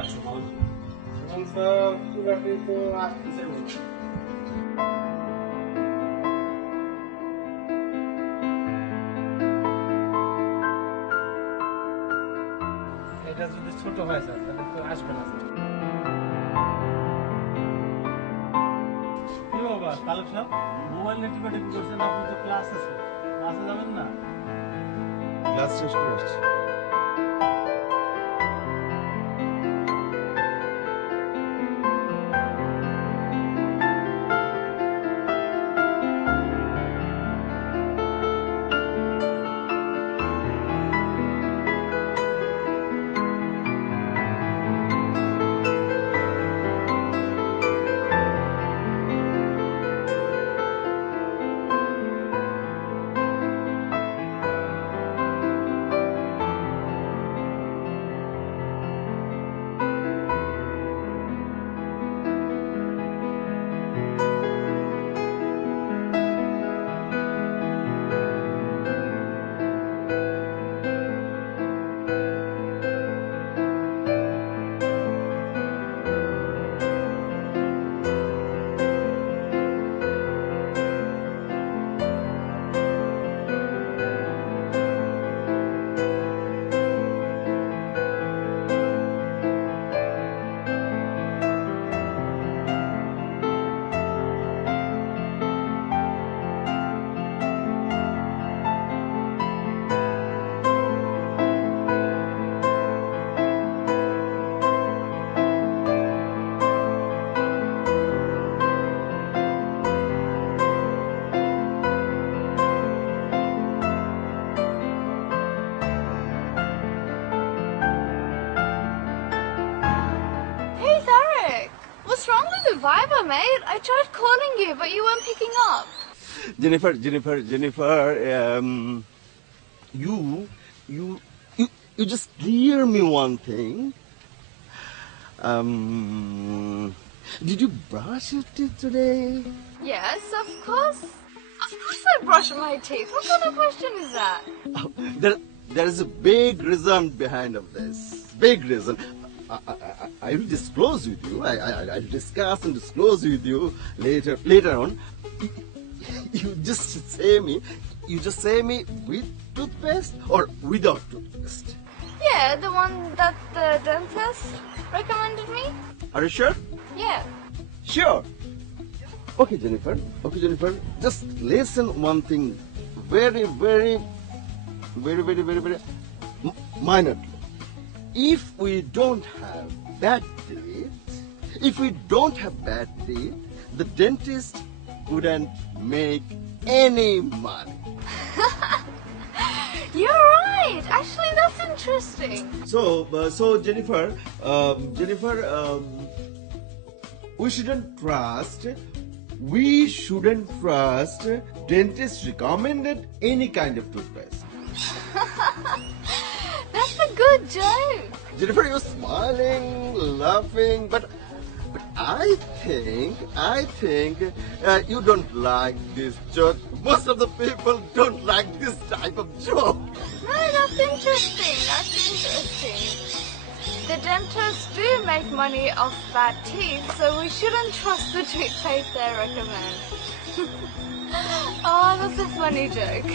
আছো বল? স্যার পুরাটি তো আসতেছে বল। এটা যদি ছোট হয় স্যার তাহলে তো আসবে না স্যার। কি বাবা তালুক সাহেব মোবাইল নিয়ে টিপাটিপি করছেন, আপনি তো ক্লাস আছে, ক্লাসে যাবেন না? ক্লাস শেষ করে আসছি। Hey, Tarek! What's wrong with the Viber, mate? I tried calling you, but you weren't picking up. Jennifer, you just clear me one thing. Did you brush your teeth today? Yes, of course. Of course I brush my teeth. What kind of question is that? Oh, there is a big reason behind of this. Big reason. I will disclose with you. I'll discuss and disclose with you later on. You just say me with toothpaste or without toothpaste. Yeah, the one that the dentist recommended me? Are you sure? Yeah. Sure. Okay, Jennifer. Just listen one thing very minor. If we don't have bad teeth, the dentist wouldn't make any money. You're right. Actually, that's interesting. So Jennifer, we shouldn't trust dentist recommended any kind of toothpaste. That's a good joke. Jennifer, you're smiling, laughing, but I think you don't like this joke. Most of the people don't like this type of joke. No, that's interesting. The dentists do make money off bad teeth, so we shouldn't trust the toothpaste they recommend. Oh, that's a funny joke.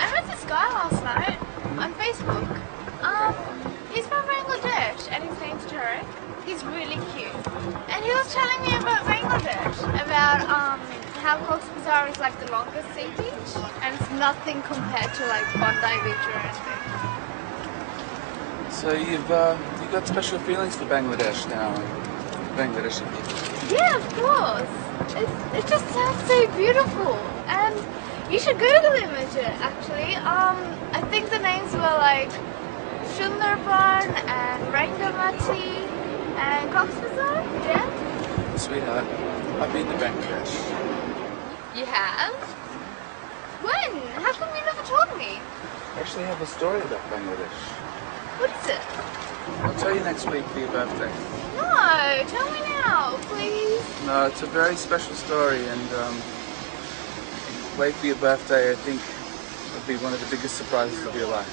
I met this guy last night on Facebook. He's from Bangladesh and his name's Tarek. He's really cute. And he was telling me about Bangladesh, about how Cox's Bazar is like the longest sea beach and it's nothing compared to like Bondi Beach or anything. So you've got special feelings for Bangladesh now, Bangladeshi people. Yeah, of course. It just sounds so beautiful. And you should Google image it, actually. I think the names were like Sundarban and Rangamati and Cox's Bazar, yeah? Sweetheart, I've been to Bangladesh. You have? When? How come you never told me? I actually have a story about Bangladesh. What is it? I'll tell you next week for your birthday. No, tell me now, please. No, it's a very special story, and wait for your birthday. I think it'll be one of the biggest surprises of your life.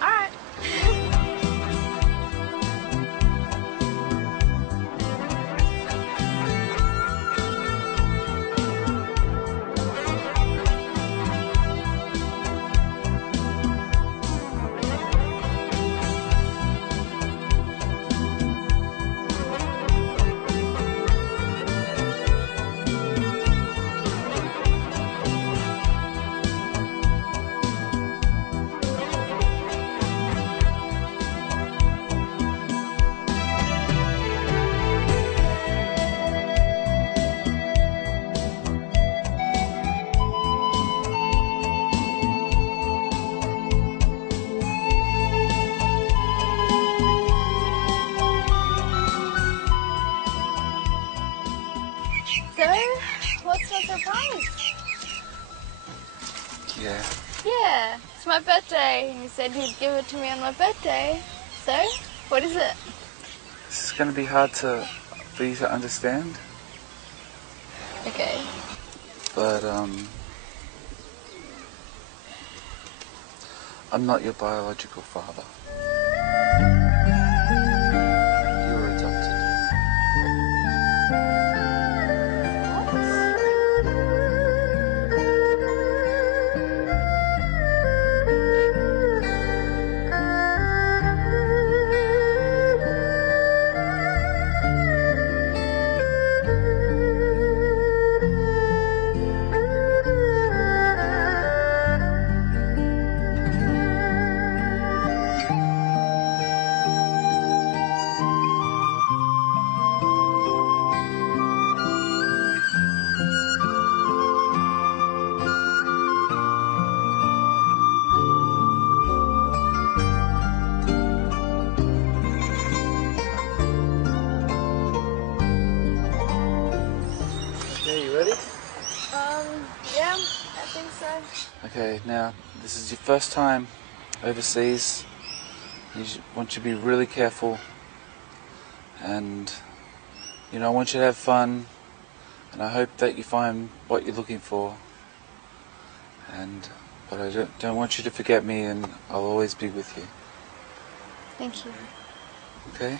Alright. So, what's your surprise? Yeah. Yeah, it's my birthday, and you said you'd give it to me on my birthday. So, what is it? This is going to be hard for you to understand, Okay. but I'm not your biological father. You were adopted. Okay, you ready? Yeah, I think so. Okay, now this is your first time overseas. Want you to be really careful, and I want you to have fun, and I hope that you find what you're looking for. But I don't want you to forget me, and I'll always be with you. Thank you. Okay?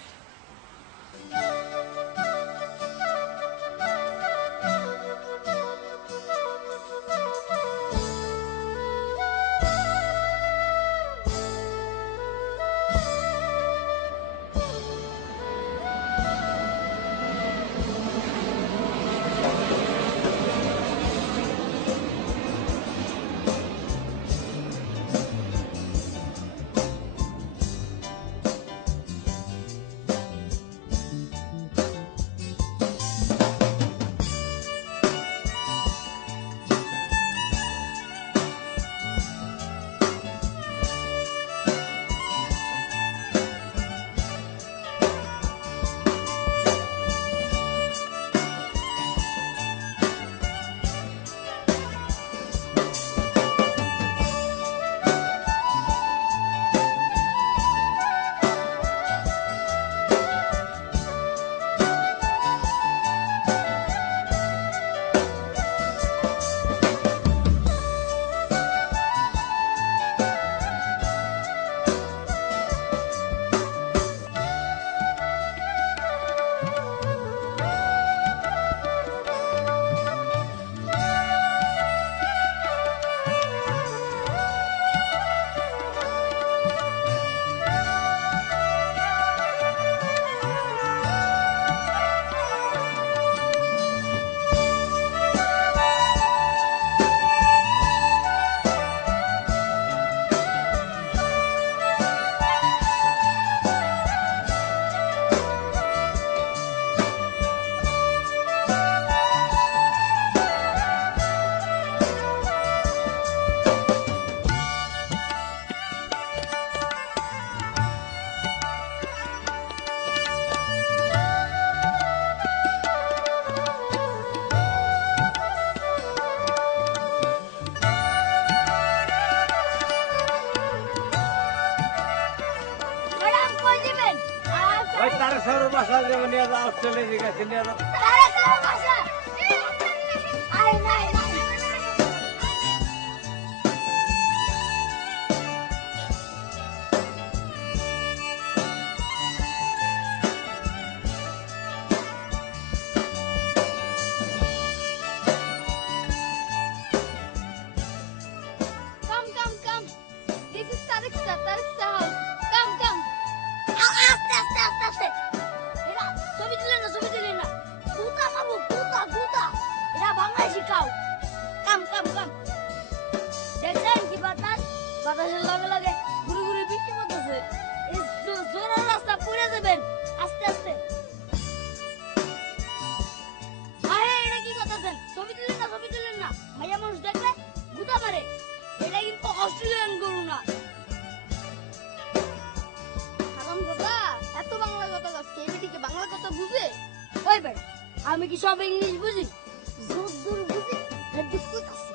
চলে গেছে নিয়ে যাও। Come. This is Tariq's house. Come. আস্তে। এরা ছবি দিলেন না। গুতা মারবো, গুতা। এরা বাংলা শিখাও। কাম। দেখছেন কি বাতাসের লগে ঘুরে বৃষ্টি পড়তেছে। এই জোরের রাস্তা পুড়ে যাবেন। আস্তে। আরে এটা কি করতেছেন? ছবি দিলেন না। মাইয়া মানুষ দেখলে গুতা মারে। এটা কিন্তু অস্ট্রেলিয়ান গরু না। হারাম দাদা, এত বাংলা কথা কস, কেবিটিকে বাংলা কথা বুঝে? ওই ভাই, আমি কি সব ইংলিশ বুঝি? যদ্দূর বুঝি, এদিক কইতাছি।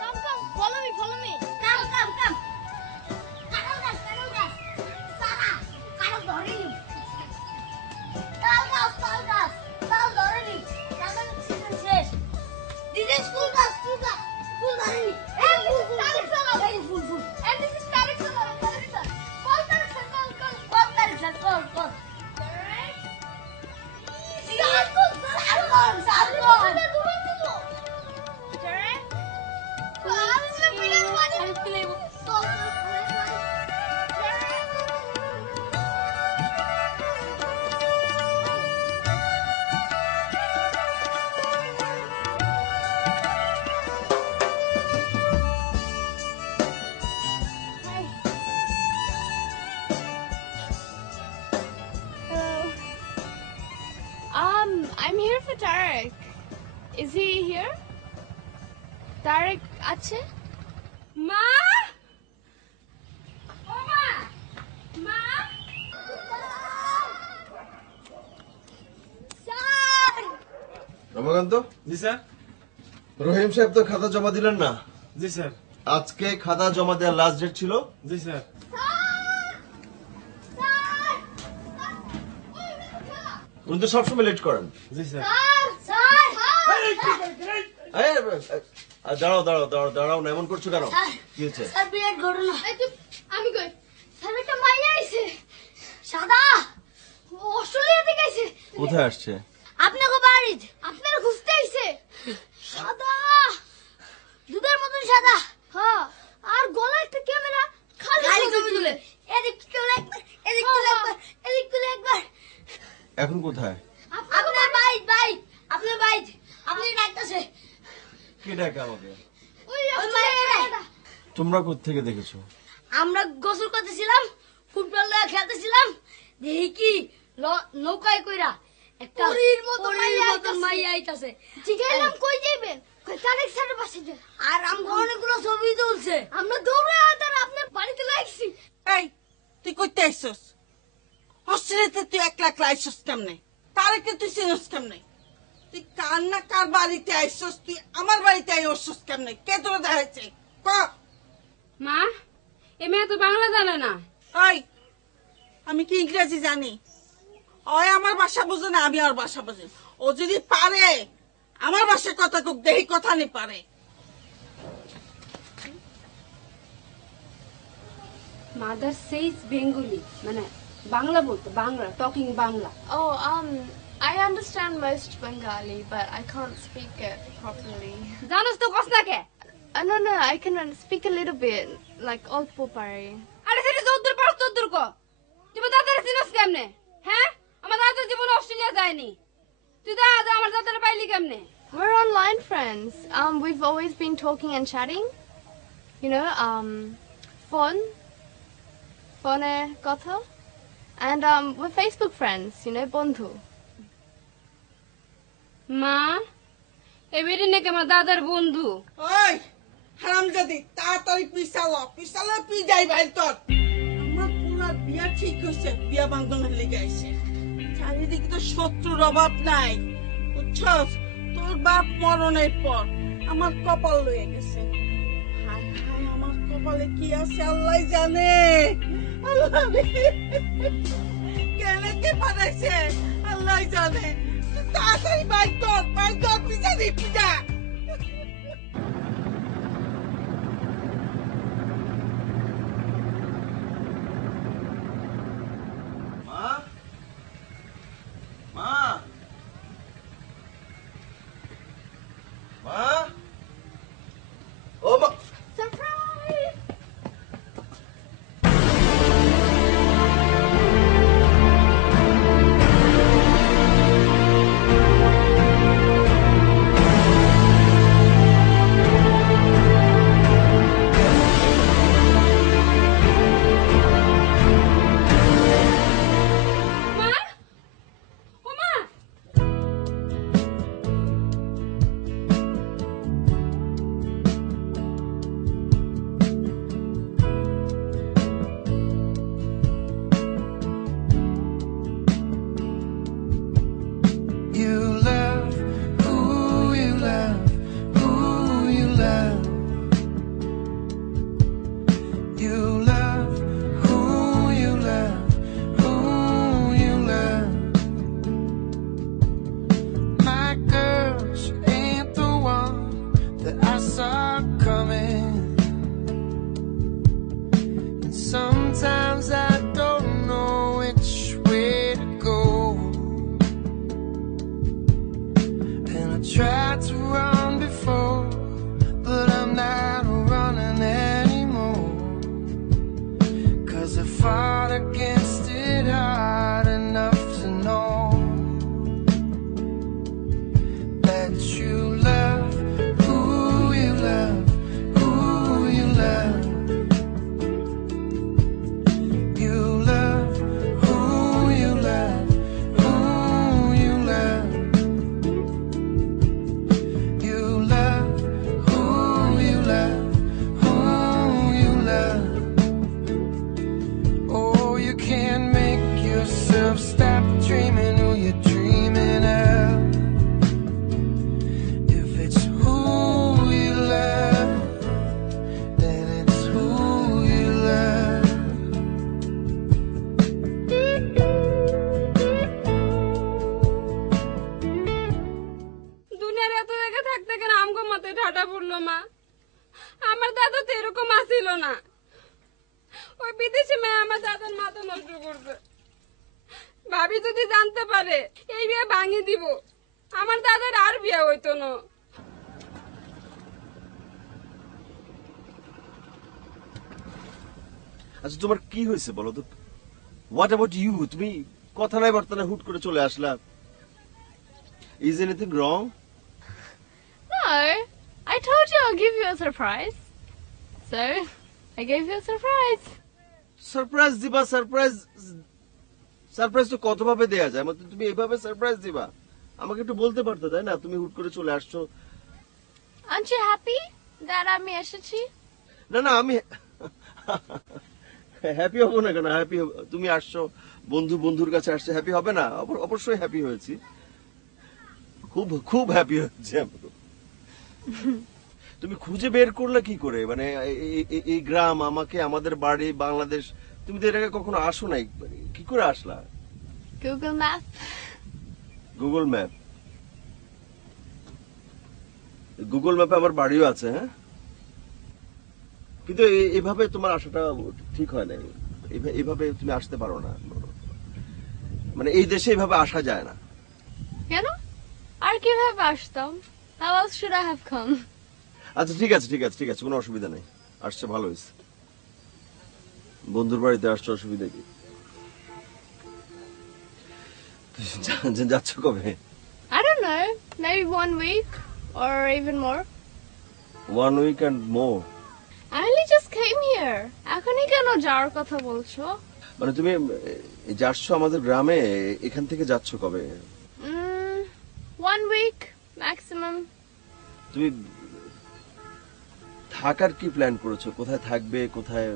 কাম, follow me. কাম। কারো গাছ। সারা, কারো ধরেনি। তাল ধরেনি। তাল সিজন শেষ। This is full gas. Full ধরেনি। Full. And this is Tariq sir. Call Tariq sir. Call. I'm here for Tariq. Is he here? Tariq আছে? মা! স্যার! রমাকান্ত, জি স্যার। রহিম সাহেব তো খাতা জমা দিলেন না। জি স্যার। আজকে খাতা জমা দেওয়ার লাস্ট ডেট ছিল। জি স্যার। উনি তো সবসময় লেট করেন। জি স্যার। দাঁড়াও না, এমন করছো কেন? কি হয়েছে? স্যার বিরাট ঘটনা। আমি কই স্যার একটা মাইয়া আইছে সাদা, অস্ট্রেলিয়া থেকে আইছে। কোথায় আসছে? আপনাকে বাড়িতে আপনারা খুঁজতে আইছে। সাদা, দুধের মতন সাদা। হ্যাঁ, আর গলায় একটা ক্যামেরা, খালি ছবি তুলে। এদিক তুলে একবার, এদিক তুলে একবার। এখন কোথায়? আপনার বাইট আপনি ডাকতেছে। কে ডাকে আমাকে? ওই মাইয়াটা। তোমরা কোত্থেকে দেখেছো? আমরা গোসল করতেছিলাম, ফুটবল খেলতেছিলাম, দেখি কি নৌকায় কইরা একটা পরীর মতো মাইয়া আইতাছে। জিগাইলাম কই যাইবেন? কই তারেক স্যারের পাশে যান। আর আমরা অনেকগুলো ছবি তুলছে। আমরা দৌড়ে আতার আপনার বাড়িতে লাগছি। এই তুই কইতে আইছস? অস্ট্রেলিয়াতে তুই একলা আইছস কেমনে? তারেকে তুই চিনস কেমনে? তুই কার না কার বাড়িতে আইছস? তুই আমার বাড়িতে আইছস কেমনে? কে তোর দেখাইছে? ক মা, এ মেয়ে তো বাংলা জানে না। ওই আমি কি ইংরেজি জানি? ওই আমার ভাষা বুঝে না, আমি ওর ভাষা বুঝি। ও যদি পারে আমার ভাষায় কথা খুব দেহি কথা নি পারে। মাদার সেইজ বেঙ্গলি, মানে বাংলা বলতো, Bangla, talking Bangla. Oh, I understand most Bengali, but I can't speak it properly. জানোস তো কসনা কে? No, I can speak a little bit, like অল্প পারি। আরে সেটা যদ্দূর পারো তদ্দূর ক। তুই দাদারে চিনস কেমনে? হ্যাঁ, আমার দাদা জীবনে অস্ট্রেলিয়া যায়নি। তুই দাদা আমার দাদারে পাইলি কেমনে? We're online friends. We've always been talking and chatting. You know, phone কথা. And we're Facebook friends, you know, বন্ধু. মা, এ বেটি নাকি আমার দাদার বন্ধু। ওই হারামজাদি, তাড়াতাড়ি পিছালো পি যাই ভাই তোর। আমার পুরা বিয়া ঠিক হয়েছে, বিয়া বান্ধবের লেগে আইছে। চারিদিকে তো শত্রুর অভাব নাই, বুঝছস? তোর বাপ মরণের পর আমার কপাল লয়ে গেছে। হায় হায়, আমার কপালে কি আছে আল্লাহ জানে। আল্লাহ রে, কেন কে পাঠাইছে আল্লাহ জানে। তাড়াতাড়ি বাইর কর পিজা দে পিজা। মা, মা, মা, ও মা। Surprise! মা ও মা You love who you love, who you love. You love who you love, who you love. My girl, she ain't the one that I saw coming. And sometimes I don't know which way to go. And I tried to run before, but I'm not running anymore. 'Cause I fought against it hard enough to know that you love who you love, who you love. You love who you love, who you love. You love who you love, who you love. Oh, you can't make yourself stop dreaming who you're dreaming of. If it's who you love, then it's who you love. দুনিয়ার এত জায়গা থাকতে কেন আমগো মাথায় ঠাটা পড়লো মা? আমার দাদা তো এরকম আসিল না। ওই বিদেশি মেয়ে আমার দাদার মাথা নষ্ট করছে। ভাবি যদি জানতে পারে এই বিয়ে ভাঙি দিব, আমার দাদার আর বিয়ে হইতো না। আচ্ছা তোমার কি হয়েছে বলো তো? What about you? তুমি কথা নাই বার্তা নাই হুট করে চলে আসলা। Is anything wrong? No, I told you I'll give you a surprise. So, I gave you a surprise. Surprise দিবা? সারপ্রাইজ তো কত ভাবে দেয়া যায়? মানে তুমি এইভাবে সারপ্রাইজ দিবা? আমাকে একটু বলতে পারতে তাই না? তুমি হুট করে চলে আসছো। Aren't you happy that I'm এসেছি? না না, আমি হ্যাপি হবো না কেন? হ্যাপি তুমি আসছো, বন্ধুর কাছে আসছে, হ্যাপি হবে না? অবশ্যই হ্যাপি হয়েছি, খুব খুব হ্যাপি হয়েছি আমি। তুমি খুঁজে বের করলে কি করে? মানে এই গ্রাম, আমাকে, আমাদের বাড়ি, বাংলাদেশ, তুমি তো এর আগে কখনো আসো নাই, মানে কি করে আসলা? Google Map. Google map? Google ম্যাপে আমার বাড়িও আছে, হ্যাঁ, কিন্তু এভাবে তোমার আসাটা ঠিক হয় না। এভাবে তুমি আসতে পারো না, মানে এই দেশে এভাবে আসা যায় না। কেন? আর কিভাবে আসতাম? How else should I have come? আচ্ছা ঠিক আছে, কোনো অসুবিধা নেই, আসছে ভালো হয়েছে। বন্ধুর বাড়িতে আসছে, অসুবিধা কি? যাচ্ছ কবে? I don't know. Maybe 1 week or even more. 1 week and more? I only just came here. এখনই কেন যাওয়ার কথা বলছো? মানে তুমি যাচ্ছ আমাদের গ্রামে, এখান থেকে যাচ্ছ কবে? 1 week maximum. তুমি থাকার কি প্ল্যান করেছো? কোথায় থাকবে? কোথায়?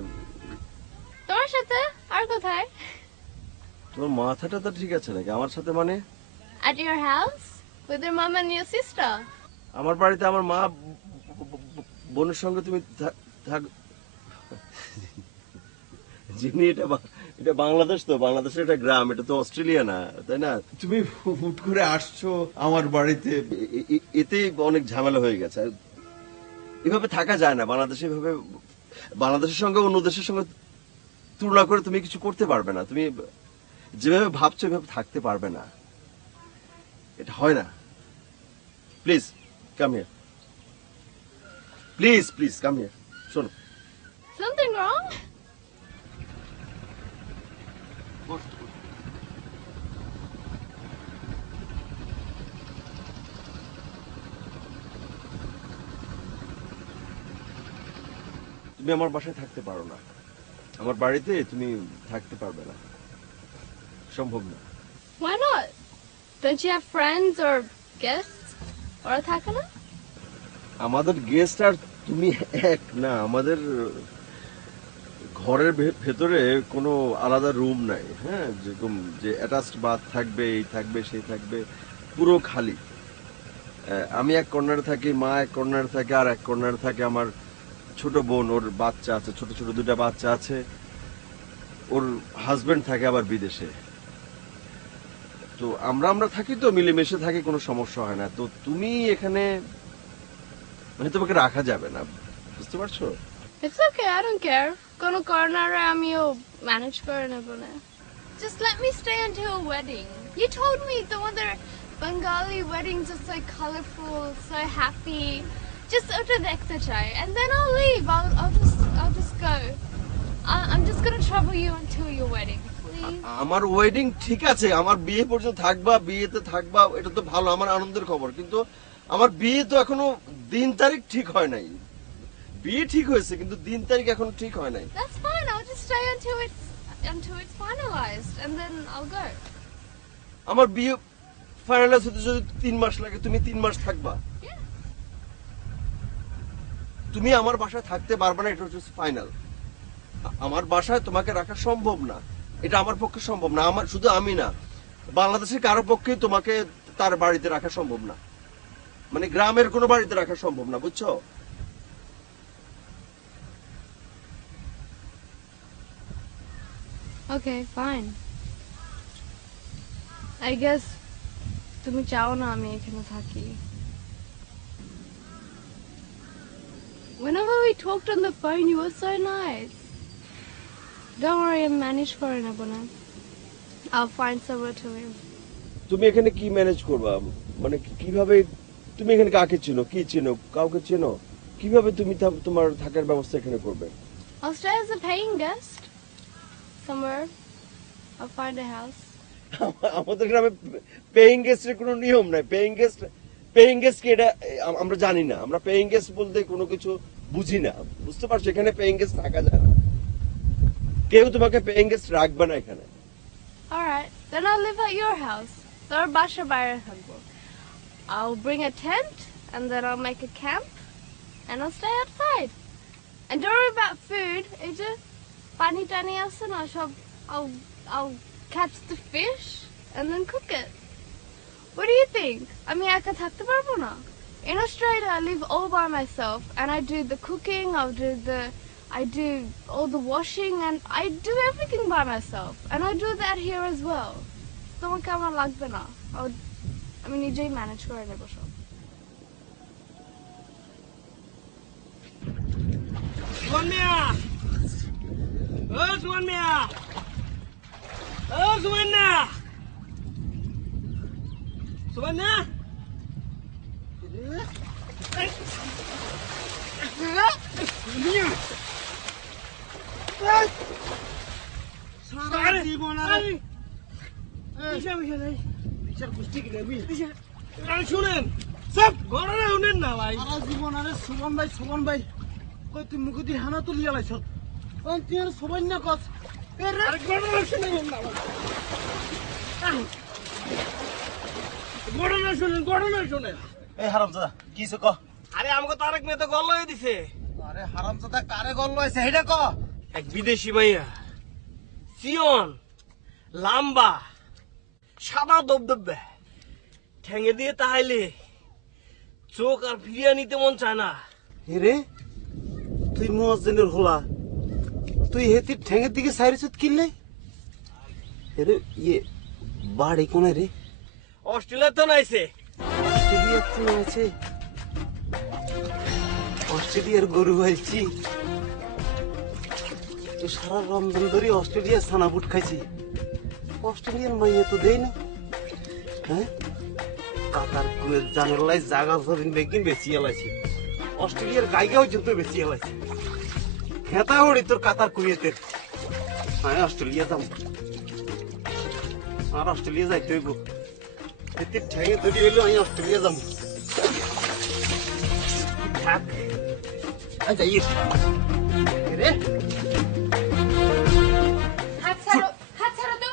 তোমার সাথে? আর কোথায়? তোমার মাথাটা তো ঠিক আছে নাকি? আমার সাথে মানে? At your house with your mom and your sister. আমার বাড়িতে আমার মা, বোনের সঙ্গে তুমি থাক। জিনি, এটা বাংলাদেশ, তো বাংলাদেশের একটা গ্রাম, এটা তো অস্ট্রেলিয়া না, তাই না? তুমি হুট করে আসছো আমার বাড়িতে। এতে অনেক ঝামেলা হয়ে গেছে। এভাবে থাকা যায় না বাংলাদেশে। এভাবে বাংলাদেশের সঙ্গে অন্য দেশের সঙ্গে তুলনা করে তুমি কিছু করতে পারবে না। তুমি যেভাবে ভাবছো এভাবে থাকতে পারবে না, এটা হয় না। Please come here, please please come here. শোনো, Something wrong? তুমি আমার বাসায় থাকতে পারো না, আমার বাড়িতে তুমি থাকতে পারবে না, সম্ভব না। Why not? Don't you have friends or guests? Or থাকে না? আমাদের গেস্ট আর তুমি এক না। আমাদের ঘরের ভেতরে কোনো আলাদা রুম নাই, হ্যাঁ, যেরকম যে অ্যাটাচড বাথ থাকবে, এই থাকবে সেই থাকবে, পুরো খালি। আমি এক কর্নারে থাকি, মা এক কর্নারে থাকে, আর এক কর্নারে থাকে আমার ছোট বোন, ওর বাচ্চা আছে, ছোট ছোট দুটা বাচ্চা আছে, ওর হাজবেন্ড থাকে আবার বিদেশে। তো আমরা থাকি, তো মিলেমিশে থাকি, কোনো সমস্যা হয় না। তো তুমি এখানে মানে তোমাকে রাখা যাবে না, বুঝতে পারছো? It's okay, I don't care. কোনো কর্নারে আমিও ম্যানেজ করে নেব না। Just let me stay until a wedding. You told me তোমাদের Bengali weddings are so colorful, so happy. Just ওটা দেখতে চাই, and then I'll leave. I'll just go. I'm just gonna trouble you until your wedding, please. আমার wedding ঠিক আছে, আমার বিয়ে পর্যন্ত থাকবা, বিয়েতে থাকবা, এটা তো ভালো, আমার আনন্দের খবর। কিন্তু আমার বিয়ে তো এখনো দিন তারিখ ঠিক হয় নাই। বিয়ে ঠিক হয়েছে কিন্তু দিন তারিখ এখনো ঠিক হয় নাই। That's fine. I'll just stay until it's finalized, and then I'll go. আমার বিয়ে ফাইনালাইজ হতে যদি 3 মাস লাগে, তুমি 3 মাস থাকবা? Yeah. তুমি আমার বাসায় থাকতে পারবে না, এটা হচ্ছে ফাইনাল। আমার বাসায় তোমাকে রাখা সম্ভব না, এটা আমার পক্ষে সম্ভব না। আমার শুধু আমি না, বাংলাদেশের কারো পক্ষেই তোমাকে তার বাড়িতে রাখা সম্ভব না, মানে গ্রামের কোনো বাড়িতে রাখা সম্ভব না, বুঝছো? Okay, fine. I guess তুমি চাও না আমি এখানে থাকি। Whenever we talked on the phone, you were so nice. Don't worry, I'm managed করে নেব না। I'll find somewhere to live. তুমি এখানে কি ম্যানেজ করবা? মানে কিভাবে তুমি এখানে কাকে চেনো, কি চেনো, কাউকে চেনো? কিভাবে তুমি তোমার থাকার ব্যবস্থা এখানে করবে? I'll stay as a paying guest somewhere. I'll find a house. আমাদের গ্রামে পেইং গেস্টের কোনো নিয়ম নাই। পেইং গেস্ট কি এটা আমরা জানি না। আমরা পেইং গেস্ট বলতে কোনো কিছু বুঝি না, বুঝতে পারছো? এখানে পেইং গেস্ট থাকা যায় না, কেউ তোমাকে পেইং গেস্ট রাখবে না এখানে। All right, then I'll live at your house. তোর বাসার বাইরে থাকবো। I'll bring a tent and then I'll make a camp and I'll stay outside. And don't worry about food. এই যে পানি টানি আছে না সব, I'll catch the fish and then cook it. What do you think? আমি একা থাকতে পারবো না? In Australia, I live all by myself and I do the cooking, I do all the washing and I do everything by myself. And I do that here as well. তোমাকে আমার লাগবে না, আমি নিজেই ম্যানেজ করে নেব সব। সুমান্যা, ও সুমান্যা, ও সুমান্যা, সুমান্যা, সারা জীবন শুনেন সব ঘটনা শুনেন না ভাই। সারা জীবন আরে সুমন ভাই কই তুই মুখে দিয়ে হানা তুলি আলাইছ তুই আর সবাই না কস আরে ঘটনা শুনেন না ভাই, ঘটনা শুনেন। এই হারামজাদা কিছে ক? আরে আমাকে তারেক মেয়ে তো গল্ল হয়ে দিছে। আরে হারামজাদা কারে গল্ল হইছে হেডা ক? এক বিদেশি মাইয়া, সিয়ন, লাম্বা, সাদা দবদবে, ঠেঙে দিয়ে তাহাইলে চোখ আর ফিরিয়ে নিতে মন চায় না। রে তুই মুয়াজ্জিনের হোলা তুই হেতির ঠ্যাঙের দিকে সাইরিছত কিনলে? এরে ইয়ে বাড়ি কোনে রে? অস্ট্রেলিয়া তো নাইছে। অস্ট্রেলিয়া তো আছে। অস্ট্রেলিয়ার গরু হয়েছি সারা রমজান ধরে অস্ট্রেলিয়ার ছানাবুট খাইছি। অস্ট্রেলিয়ার মাইয়া তো দেই না। হ্যাঁ কাতার কুয়েত জানালাই জাগা জরিন বেগিন বেশি এলাইছি। অস্ট্রেলিয়ার গাইগাও জন্য বেশি এলাইছি। খেতা হড়ি তোর কাতার কুয়েতের। আমি অস্ট্রেলিয়া যাম। আর অস্ট্রেলিয়া যাইতে হইব। এতে ঠেঙে ধরি হইলো আমি অস্ট্রেলিয়া যাম। থাক যাই রে। হাত ছাড়ো তো।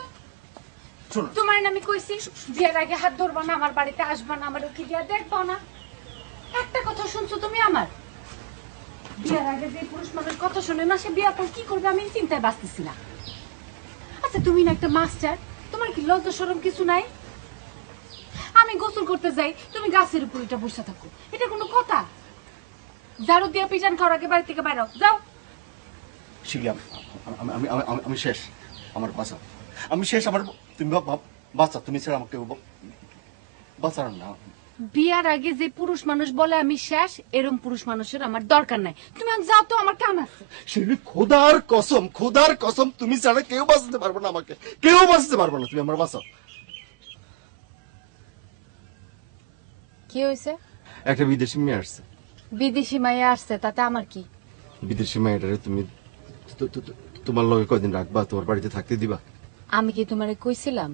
তোমার আমি কইছি বিয়ের আগে হাত ধরবা না, আমার বাড়িতে আসবা না, আমার কি দিয়া দেখবা না। একটা কথা শুনছো তুমি আমার? বিয়ের আগে যে পুরুষ মানুষ কথা শুনে না, সে বিয়ের পর কি করবে আমি চিন্তায় বাঁচতেছি না। আচ্ছা তুমি না একটা মাস্টার, তোমার কি লজ্জা শরম কিছু নাই? আমি গোসল করতে যাই, তুমি গাছের উপর এটা বসে থাকো, এটা কোনো কথা? ঝাড়ু দিয়া পিজান খাওয়ার আগে বাড়ি থেকে বাইরে যাও। শিবলি আমি শেষ, আমার বাঁচা, আমি শেষ, আমার তুমি বাঁচা, তুমি ছাড়া আমাকে বাঁচার না। বিয়ার আগে যে পুরুষ মানুষ বলে আমি শেষ, এরম পুরুষ মানুষের আমার দরকার নাই। তুমি যাও তো, আমার কাম আছে। শিবলি খোদার কসম তুমি ছাড়া কেউ বাঁচাতে পারবো না, আমাকে কেউ বাঁচাতে পারবো না, তুমি আমার বাঁচাও। কি হয়েছে? একটা বিদেশি মেয়ে আসছে। বিদেশি মাইয়া আসছে, তাতে আমার কি? বিদেশি মেয়েটারে তুমি তোমার লগে কয়দিন রাখবা, তোমার বাড়িতে থাকতে দিবা? আমি কি তোমারে কইছিলাম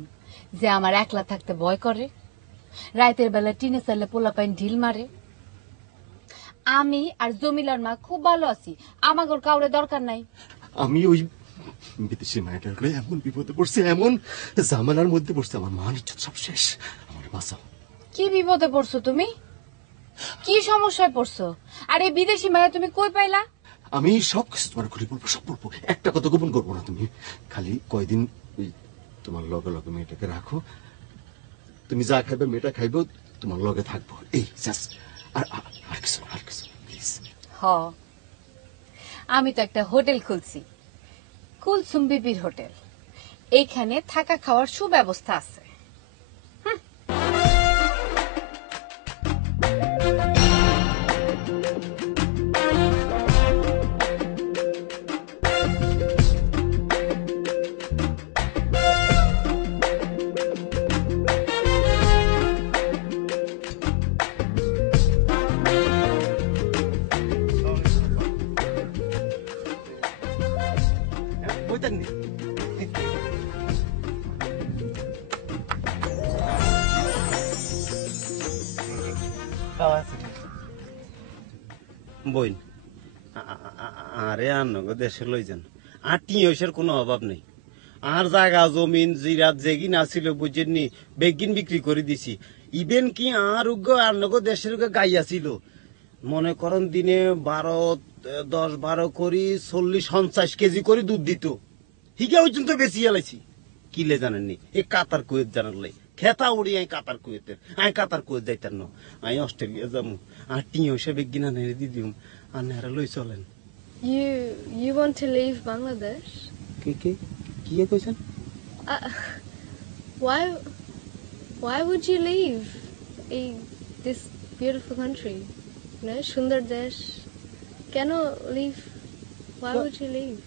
যে আমার একলা থাকতে ভয় করে? রাতের বেলা টিনে চাইলে পোলাপাইন ঢিল মারে। আমি আর জমিলার মা খুব ভালো আছি, আমাগর কাউরে দরকার নাই। আমি ওই বিদেশি মেয়েটার এমন বিপদে পড়ছি, এমন ঝামেলার মধ্যে পড়ছে, আমার মান ইজ্জত সব শেষ, আমার বাঁচাও। কি বিপদে পড়ছো তুমি? কি সমস্যায় পড়ছো? আর এই বিদেশি মায়া তুমি কই পাইলা? আমি সবকিছু তোমার খুলে বলবো, সব বলবো, একটা কথা গোপন করবো না। তুমি খালি কয়দিন তোমার লগে লগে মেয়েটাকে রাখো, তুমি যা খাইবে মেয়েটা খাইবে, তোমার লগে থাকবো, এই জাস্ট, আর কিছু না, আর কিছু না, প্লিজ। হ, আমি তো একটা হোটেল খুলছি, কুলসুম বিবির হোটেল। এইখানে থাকা খাওয়ার সুব্যবস্থা আছে। বইন আরে আনগো দেশে লই যান, আর টিয়সের কোনো অভাব নেই। আর জায়গা জমিন জিরাত যেগিন আসিল বুঝেননি বেগিন বিক্রি করে দিছি। ইভেন কি আর আনগো দেশের গাই আসিল, মনে করেন দিনে 10-12 করি 40-50 কেজি করে দুধ দিত। হিগা পর্যন্ত বেশি এলাইছি। কিলে জানেননি এ কাতার কুয়েত জানার লাই খেতা উড়ি আই কাতার কুয়েতের, আই কাতার কুয়েত যাইতার ন, আই অস্ট্রেলিয়া যামু। আর টিও সে বেগিনা নেড়ে দি দিম, আর নেড়া লই চলেন। You want to leave Bangladesh? কি কইছেন? Why would you leave this beautiful country? You know, Sundar Desh. Can you leave? Why would you leave?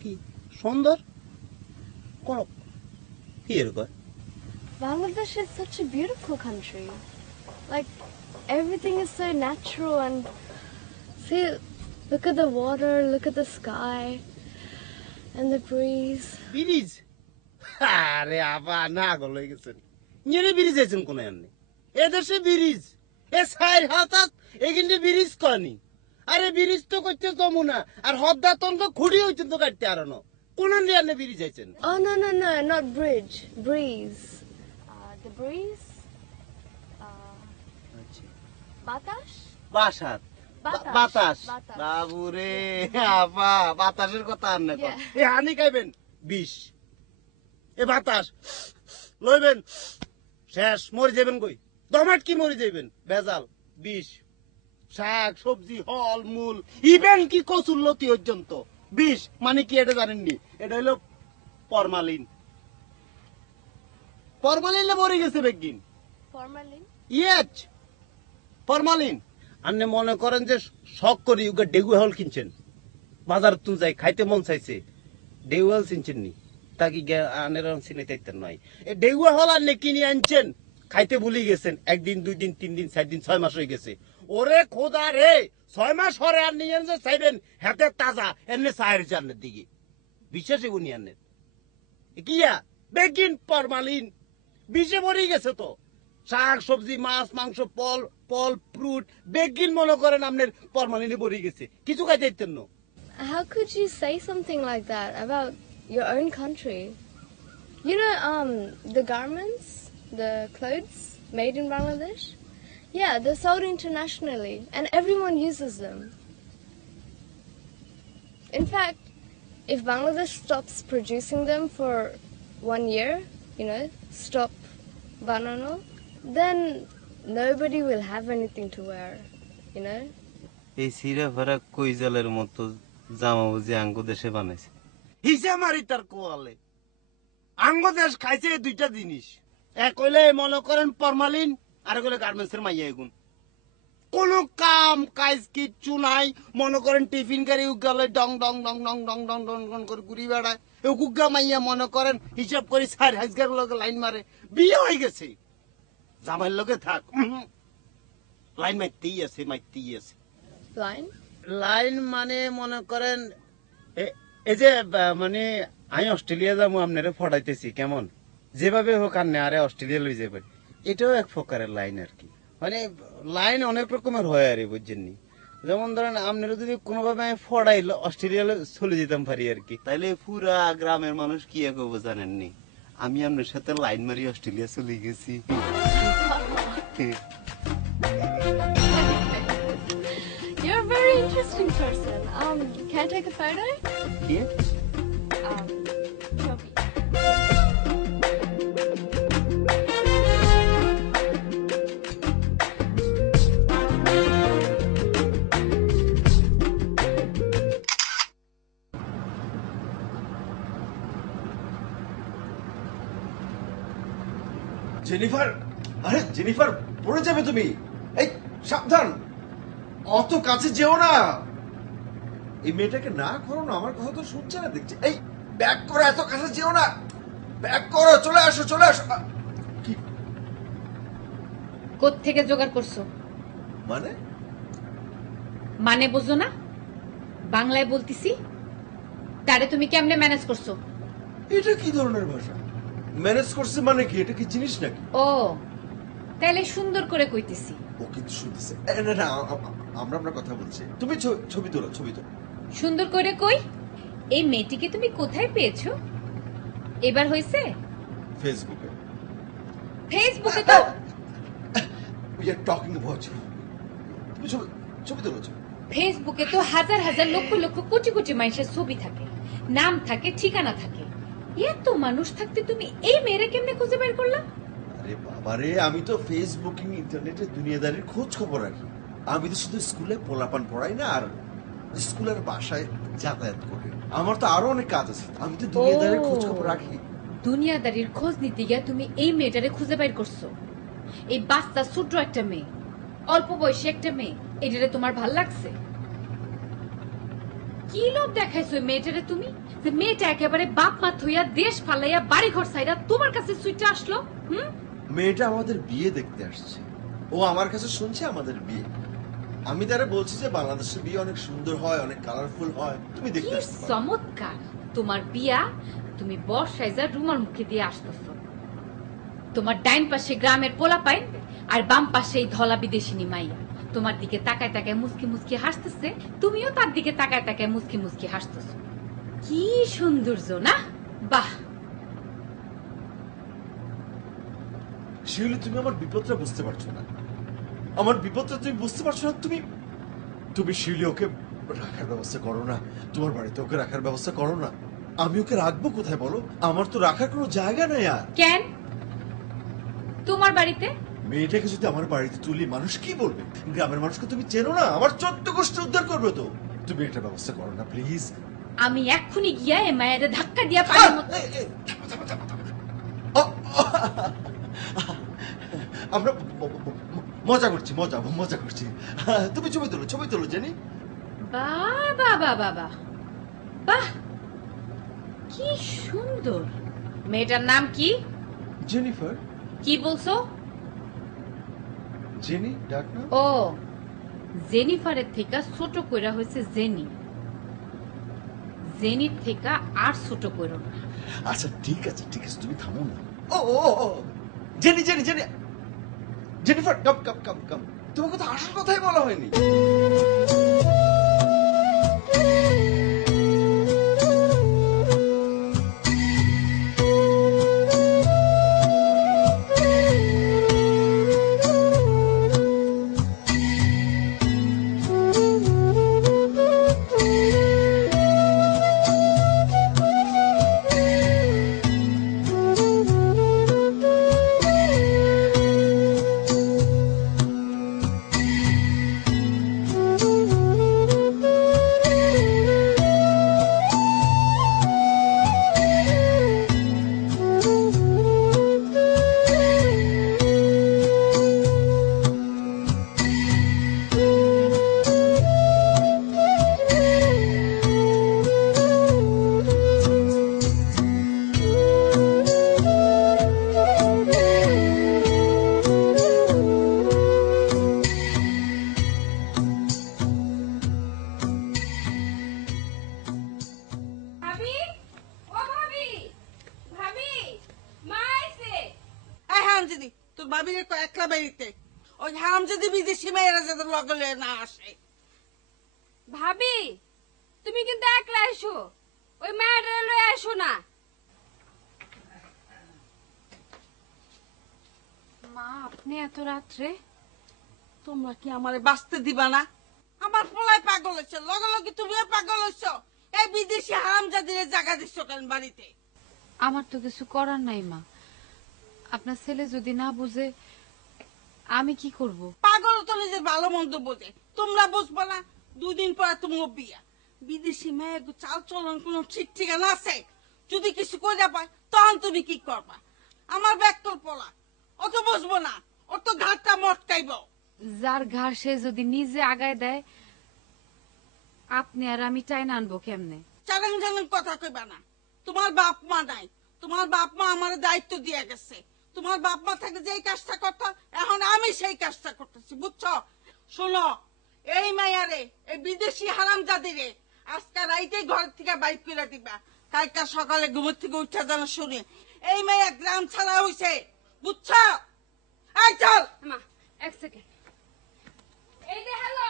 কি সুন্দর কোন কি এরকম? Bangladesh is such a beautiful country. Like everything is so natural and see, look at the water, look at the sky and the breeze. Bridge? আরে আবা না গলই গেছেন। নিরে ব্রিজ আছেন কোন এমনি? এদেশে ব্রিজ এ সাইর হাতাত এগিন্ডে ব্রিজ কনি। আরে ব্রিজ তো করতে যমুনা আর হদ্দা তঙ্গ খুঁড়ি হইতেন তো কাটতে আরনো। কোন এনে ব্রিজ আছেন? Oh no, not bridge, breeze. The breeze. Batash? বাসাত বাতাস। বাবুরে আবা বাতাসের কথা আর না কর। এ হানি খাইবেন বিষ, এ বাতাস লইবেন শেষ মরে যাবেন কই, দমাট কি মরে যাবেন, ভেজাল বিষ। শাক সবজি ফল মূল ইভেন কি কচুর লতি পর্যন্ত বিষ। মানে কি এটা জানেননি? এটা হইলো ফরমালিন ফরমালিনে ভরে গেছে বেগিন Formalin? ইয়েচ ফরমালিন আপনি মনে করেন যে শখ করি ওকে ডেগু হল কিনছেন বাজার তুই যাই খাইতে মন চাইছে ডেগু হল কিনছেন নি তাকে আনের চিনে চাইতেন নয় এই ডেগু হল আপনি কিনে আনছেন খাইতে ভুলে গেছেন একদিন 2 দিন 3 দিন 4 দিন 6 মাস হয়ে গেছে ওরে খোদা রে 6 মাস হরে আর নিয়ে যে চাইবেন হাতে তাজা এনে চায়ের জানের দিকে বিশেষ উনি আনেন কিয়া বেগিন ফরমালিন বিষে ভরে গেছে তো শাক সবজি মাছ মাংস ফল ফ্রুট বেগিন মনে করেন আপনার ফরমালিনে ভরে গেছে কিছু খাইতে দিতেন না How could you say something like that about your own country? You know, the garments, the clothes made in Bangladesh, yeah, they're sold internationally and everyone uses them. In fact, if Bangladesh stops producing them for 1 year, you know, stop banana, then nobody will have anything to wear, you know? এই সিরা ভরা কইজালের মতো জামা বুঝি আঙ্গ দেশে বানাইছে হিসা মারি তার কোয়ালে আঙ্গ দেশ খাইছে এই দুইটা জিনিস এক হইলে মনে করেন ফরমালিন আর হইলে গার্মেন্টসের মাইয়া এগুন কোন কাম কাজ কিচ্ছু নাই মনে করেন টিফিন গাড়ি উগালে ডং ডং ডং ডং ডং ডং ডং ডং করে ঘুরি বেড়ায় এই গুগা মাইয়া মনে করেন হিসাব করে 4,000 লোক লাইন মারে বিয়ে হয়ে গেছে জামাইয়ের লোকে থাক লাইন মাইতেই আছে Line? লাইন মানে মনে করেন এই যে মানে আমি অস্ট্রেলিয়া যাবো আপনারা ফটাইতেছি কেমন যেভাবে হোক আর আরে অস্ট্রেলিয়া লই যাবে এটাও এক প্রকারের লাইন আর কি মানে লাইন অনেক রকমের হয় আর বুঝছেন নি যেমন ধরেন আপনারা যদি কোনোভাবে আমি ফটাইল অস্ট্রেলিয়া চলে যেতাম পারি আর কি তাইলে পুরা গ্রামের মানুষ কি করবো জানেননি আমি আপনার সাথে লাইন মারি অস্ট্রেলিয়া চলে গেছি You're a very interesting person. Can I take a photo? Yeah. Copy. Jennifer আরে জেনিফার পড়ে যাবে তুমি এই সাবধান অত কাছে যেও না এই মেয়েটাকে না করো না আমার কথা তো শুনছে না দেখছি এই ব্যাক করো এত কাছে যেও না ব্যাক করো চলে আসো কি কোত্থেকে জোগাড় করছো মানে বুঝো না বাংলায় বলতিছি তারে তুমি কেমনে ম্যানেজ করছো এটা কি ধরনের ভাষা ম্যানেজ করছে মানে কি এটা কি জিনিস নাকি ও তাইলে সুন্দর করে কইতেছি ও কিন্তু শুনতেছে না আমরা আপনার কথা বলছি তুমি ছবি তোলো সুন্দর করে কই এই মেয়েটিকে তুমি কোথায় পেয়েছো এবার হইছে ফেসবুকে তো we are talking about you তুমি ছবি তোলো ফেসবুকে তো হাজার হাজার লক্ষ লক্ষ কোটি কোটি মানুষের ছবি থাকে নাম থাকে ঠিকানা থাকে এত মানুষ থাকতে তুমি এই মেয়েরে কেমনে খুঁজে বের করলা আরে বাবারে আমি তো ফেসবুকিং ইন্টারনেটে দুনিয়াদারির খোঁজ খবর রাখি আমি তো শুধু স্কুলে পোলাপান পড়াই না আর স্কুলের বাসায় যাতায়াত করি আমার তো আরো অনেক কাজ আছে আমি তো দুনিয়াদারির খোঁজ খবর রাখি দুনিয়াদারির খোঁজ নিতে গিয়ে তুমি এই মেয়েটারে খুঁজে বের করছো এই বাচ্চা ছোট একটা মেয়ে অল্প বয়সী একটা মেয়ে এটারে তোমার ভাল লাগছে কি লোভ দেখাইছো মেয়েটারে তুমি যে মেয়েটা একেবারে বাপ মা থইয়া দেশ ফালাইয়া বাড়ি ঘর সাইরা তোমার কাছে সুইটে আসলো মেয়েটা আমাদের বিয়ে দেখতে আসছে ও আমার কাছে শুনছে আমাদের বিয়ে আমি তারে বলছি যে বাংলাদেশের বিয়ে অনেক সুন্দর হয় অনেক কালারফুল হয় তুমি দেখতে আসতে পারো চমৎকার তোমার বিয়া তুমি বর্ষায় যা রুমাল মুখে দিয়ে আসতেছো তোমার ডাইন পাশে গ্রামের পোলা পাইন আর বাম পাশে এই ধলা বিদেশিনী মাইয়া তোমার দিকে তাকায় তাকায় মুস্কি মুস্কি হাসতেছে তুমিও তার দিকে তাকায় তাকায় মুস্কি মুস্কি হাসতেছো কি সৌন্দর্য না বাহ শিউলি তুমি আমার বিপদটা বুঝতে পারছো না আমার বিপদটা তুমি বুঝতে পারছো না তুমি শিউলি ওকে রাখার ব্যবস্থা করো না তোমার বাড়িতে ওকে রাখার ব্যবস্থা করো না আমি ওকে রাখবো কোথায় বলো আমার তো রাখার কোনো জায়গা নাই আর কেন তোমার বাড়িতে মেয়েটাকে যদি আমার বাড়িতে তুলি মানুষ কি বলবে গ্রামের মানুষকে তুমি চেনো না আমার 14 গোষ্ঠী উদ্ধার করবে তো তুমি একটা ব্যবস্থা করো না প্লিজ আমি এক্ষুনি গিয়া এ মায়ের ধাক্কা দিয়া পানির মধ্যে আমরা মজা করছি, মজা করছি। তুমি ছবি তোলো জেনি। বাবা বাবা বাহ, কি সুন্দর। মেয়েটার নাম কি? জেনিফার। কি বলছো? জেনি ডাক না? ও, জেনিফারের থেকে ছোট কইরা হয়েছে জেনি। জেনির থেকে আর ছোট কইরো না। আচ্ছা ঠিক আছে তুমি থামো না। ও জেনি জেনিফার কাম। তোমাকে তো আসল কথাই বলা হয়নি। ভাবি তুমি কিন্তু একলা এসো, ওই মেয়েটা লয়ে এসো না। মা আপনি এত রাত্রে? তোমরা কি আমারে বাঁচতে দিবা না? আমার পোলায় পাগল হচ্ছে, লগে তুমিও পাগল হচ্ছ। এই বিদেশি হারামজাদিরে জায়গা দিচ্ছ কেন বাড়িতে? আমার তো কিছু করার নাই মা, আপনার ছেলে যদি না বুঝে আমি কি করব? পাগল তো নিজের ভালো মন্দ বোঝে, তোমরা বুঝবো না? 2 দিন পরে তুমি বিয়া। বিদেশি মেয়ে চাল চলন কোন ঠিক ঠিকানা আছে? যদি কিছু করে পায় তখন তুমি কি করবা? আমার ব্যাকল পোলা, অত বুঝবো না, ওর তো ঘাটটা মটকাইব। যার ঘাড় সে যদি নিজে আগায় দেয়, আপনি আর আমি টাইনা আনবো কেমনে? চালাং কথা কইবা না। তোমার বাপ মা নাই, তোমার বাপ মা আমার দায়িত্ব দিয়ে গেছে। তোমার বাপ মা থাকে যেই কাজটা করতো, এখন আমি সেই কাজটা করতেছি, বুঝছো? শোনো, এই মাইয়ারে, এই বিদেশি হারামজাদিরে আজকে রাইতে ঘর থেকে বাইর করে দিবা। কালকা সকালে ঘুমের থেকে উঠে যেন শুনে এই মাইয়া গ্রাম ছাড়া হইছে, বুঝছো? এই চল মা, এক সেকেন্ড। এই যে হ্যালো,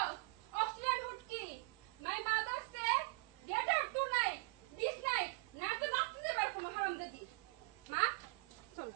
অস্ট্রেলিয়ান হুটকি, my mother say get out tonight, this night, না তো নাচতে যাবে কোনো হারামজাদি। মা চল।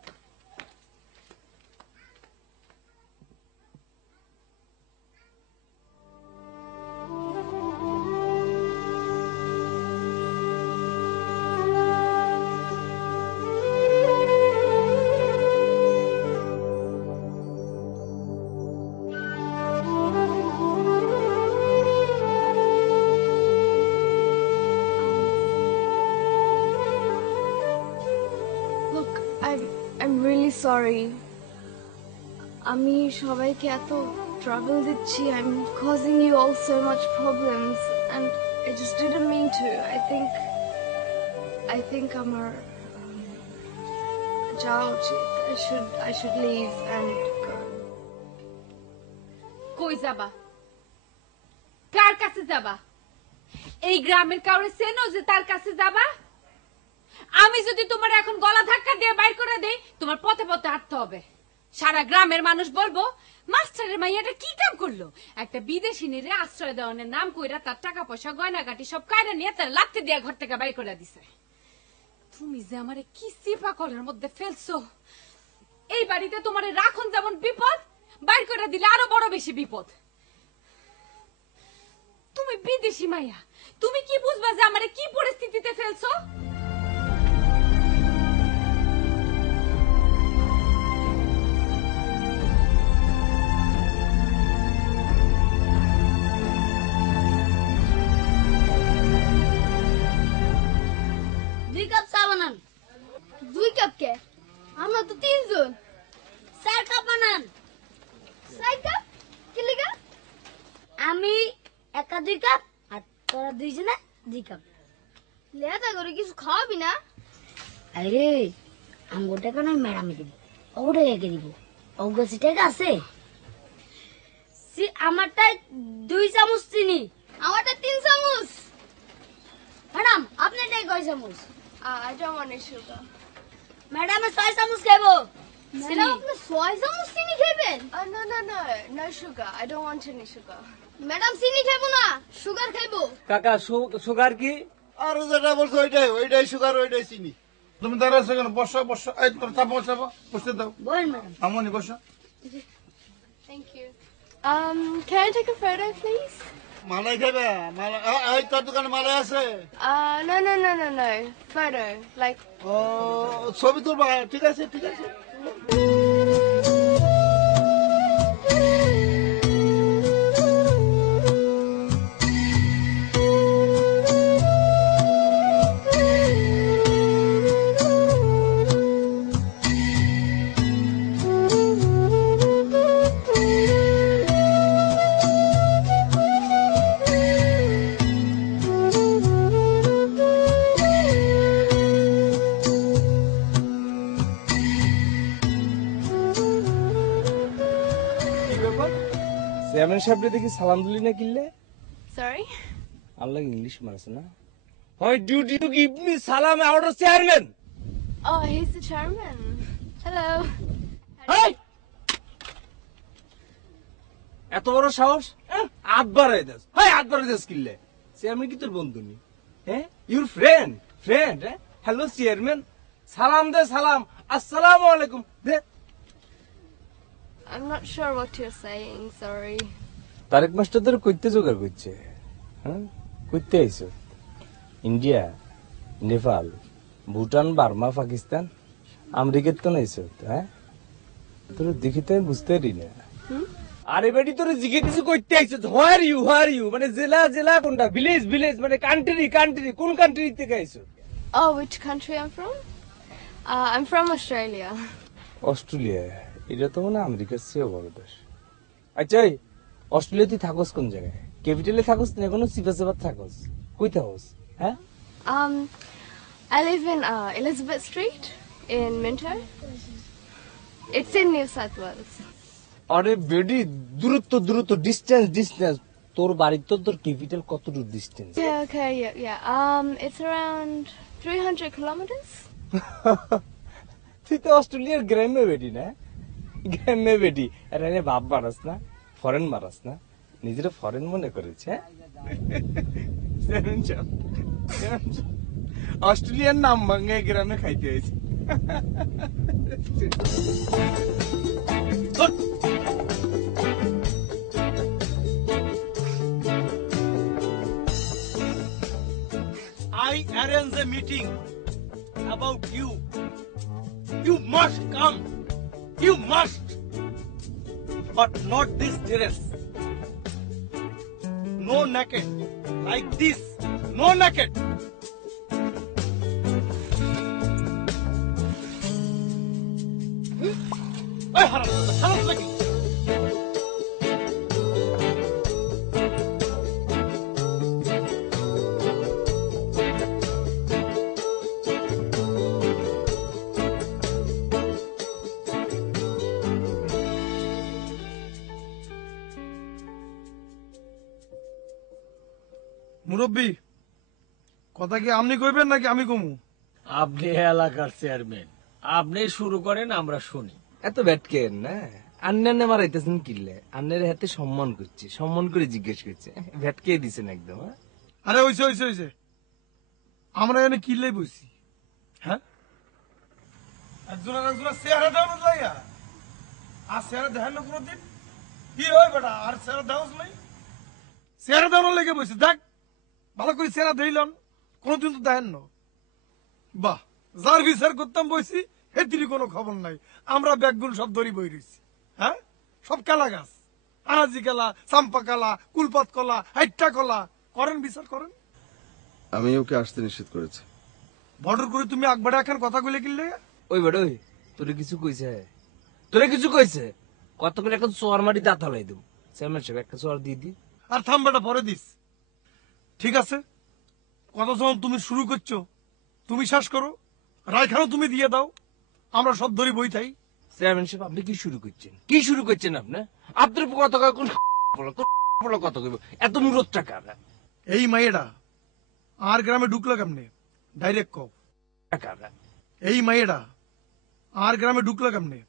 I'm really sorry. আমি সবাইকে এত ট্রাবল দিচ্ছি। I'm causing you all so much problems and I just didn't mean to. I think আমার যাওয়া উচিত। I should leave and go. কই যাবা? কার কাছে যাবা? এই গ্রামের কাউরে চেনো যে তার কাছে যাবা? আমি যদি তোমার এখন গলা ধাক্কা দিয়ে বাইর করে দেই, তোমার পথে পথে হাঁটতে হবে। সারা গ্রামের মানুষ বলবো মাস্টারের মাইয়াটা কি কাম করলো, একটা বিদেশি নিরে আশ্রয় দেওয়ানের নাম কইরা তার টাকা পয়সা গয়নাগাটি সব কায়রা নিয়ে তার লাত্তি দিয়ে ঘর থেকে বাইর করে দিছে। তুমি যে আমারে কি সিপা কলের মধ্যে ফেলছো। এই বাড়িতে তোমারে রাখুন যেমন বিপদ, বাইর করে দিলে আরো বড় বেশি বিপদ। তুমি বিদেশি মাইয়া, তুমি কি বুঝবা যে আমারে কি পরিস্থিতিতে ফেলছো? 2 কাপ আর তোরা দুইজনে 2 কাপ লেতা করে কিছু খাওয়াবি না? আরে আমগোটা কেন ম্যাডামে দিব ওটা রেখে দিব অগ্রসি টাকা আছে আমারটা 2 চামচ চিনি আমারটা 3 চামচ। ম্যাডাম আপনারটাই কয় চামচ? I don't want any sugar. ম্যাডামে 6 চামচ খাবো। ম্যাডাম আপনি 6 চামচ চিনি খাবেন? No sugar. I don't want any sugar. Madam চিনি খাবো না, সুগার খাবো। কাকা সুগার কি? আর যেটা বলছো ওইটাই সুগার ওইটাই চিনি। তুমি দাঁড়াচ্ছ কেন? বসো বসো, এই তোর চাপো বসতে দাও। বল ম্যাডাম। আমনি বসো। Thank you. Can I take a photo, please? মালাই খাবে? এই তোর দোকানে মালাই আছে? No. Photo, like. ও ছবি তুলবা? ঠিক আছে ঠিক আছে। চেয়ারম্যান সাহেবরে দেখি সালাম দিলি না কিনলে? Sorry? আল্লাহ ইংলিশ মারছে না। Why did you give me salam out of chairman? Oh, he's the chairman. Hello. Hey! এত বড় সাহস? হাত বাড়াই দাস। হাই হাত বাড়াই দাস কিনলে? চেয়ারম্যান কি তোর বন্ধু নি? হ্যাঁ? Your friend? Hello chairman. সালাম দে সালাম। আসসালামু আলাইকুম। দে। I'm not sure what you're saying, sorry. Tarek master তোর কইতে জোগাড় করছে? হ্যাঁ? কইতে আইছো? ইন্ডিয়া, নেপাল, ভুটান, বার্মা, পাকিস্তান, আমেরিকার তো নাইছো, হ্যাঁ? তোর দেখিতে আমি বুঝতে পারি না। আরে বেটি তোর জিগে কিছু কইতে আইছো? Where you? মানে জেলা কোনটা? ভিলেজ মানে কান্ট্রি কোন কান্ট্রি থেকে আইছো? Oh, which country I'm from? I'm from Australia. Australia? এটা তো মনে আমেরিকার চেয়েও বড় দেশ। আচ্ছা অস্ট্রেলিয়া তুই থাকস কোন জায়গায়? ক্যাপিটালে থাকস না কোনো সিফাসেবাদ থাকস? কই থাকস? হ্যাঁ? I live in Elizabeth Street in Minto. It's in New South Wales. আরে বেডি দূরত্ব ডিসটেন্স তোর বাড়ি তো তোর ক্যাপিটাল কত দূর distance? Okay, yeah. It's around 300 kilometers. তুই তো অস্ট্রেলিয়ার গ্রামে বেডি না? গ্রামে বেডি আরে বাপ মারাস না, ফরেন মারাস না, নিজের ফরেন মনে করেছে। অস্ট্রেলিয়ার নাম ভাঙে গ্রামে খাইতে হয়েছে। I arrange a meeting about you. You must come. You must. But not this dress. No naked. Like this. No naked. Hey, haram lagi. মুরব্বী কথা কি আপনি কইবেন নাকি আমি কমু? আপনি এলাকার চেয়ারম্যান, আপনি শুরু করেন, আমরা শুনি। এত ব্যাটকেন না, আন্নানে মারাইতেছেন কিনলে? আন্নের হাতে সম্মান করছে, সম্মান করে জিজ্ঞেস করছে, ভ্যাটকে দিছেন একদম। আরে হইছে আমরা এখানে কিল্লাই বসছি, হ্যাঁ? একজন চেহারা দেওয়া লাইয়া আর চেহারা দেখেন না কোনদিন কি হয় বেটা? আর চেহারা দেওয়া নাই, চেহারা দেওয়ার লেগে বসে দেখ, ভালো করে চেহারা দিলাম, কোনদিন তো দেখেন না। বাহ, যার বিচার করতাম বসি হেতিরই কোনো খবর নাই। আমরা ব্যাগগুলো সব ধরি বই রয়েছি, হ্যাঁ? সব কালা গাছ, আনাজি কলা, চাম্পা কলা, কুলপাত কলা, হাইট্টা কলা, করেন বিচার করেন। আমি ওকে আসতে নিষেধ করেছি। বর্ডার করে তুমি আকবারে এখন কথা কইলে কিনলে? ওই বেটা ওই তোরে কিছু কইছে? কত করে এখন চোয়ার মাটি দাঁত হালাই দেব। চেয়ারম্যান সাহেব একটা চোয়ার দিয়ে দি। আর থাম বেটা, পরে দিস। ঠিক আছে, কথা যখন তুমি শুরু করছো তুমি শেষ করো, রায়খানও তুমি দিয়ে দাও, আমরা সব ধরে বই থাই। চেয়ারম্যান সাহেব আপনি কি শুরু করছেন? কি শুরু করছেন আপনি? আপনার কত কোন কত কইব? এত মুরত টাকা এই মাইয়েরা আর গ্রামে ঢুকলো কেমনে? ডাইরেক্ট কও। এই মাইয়েরা আর গ্রামে ঢুকলো কেমনে?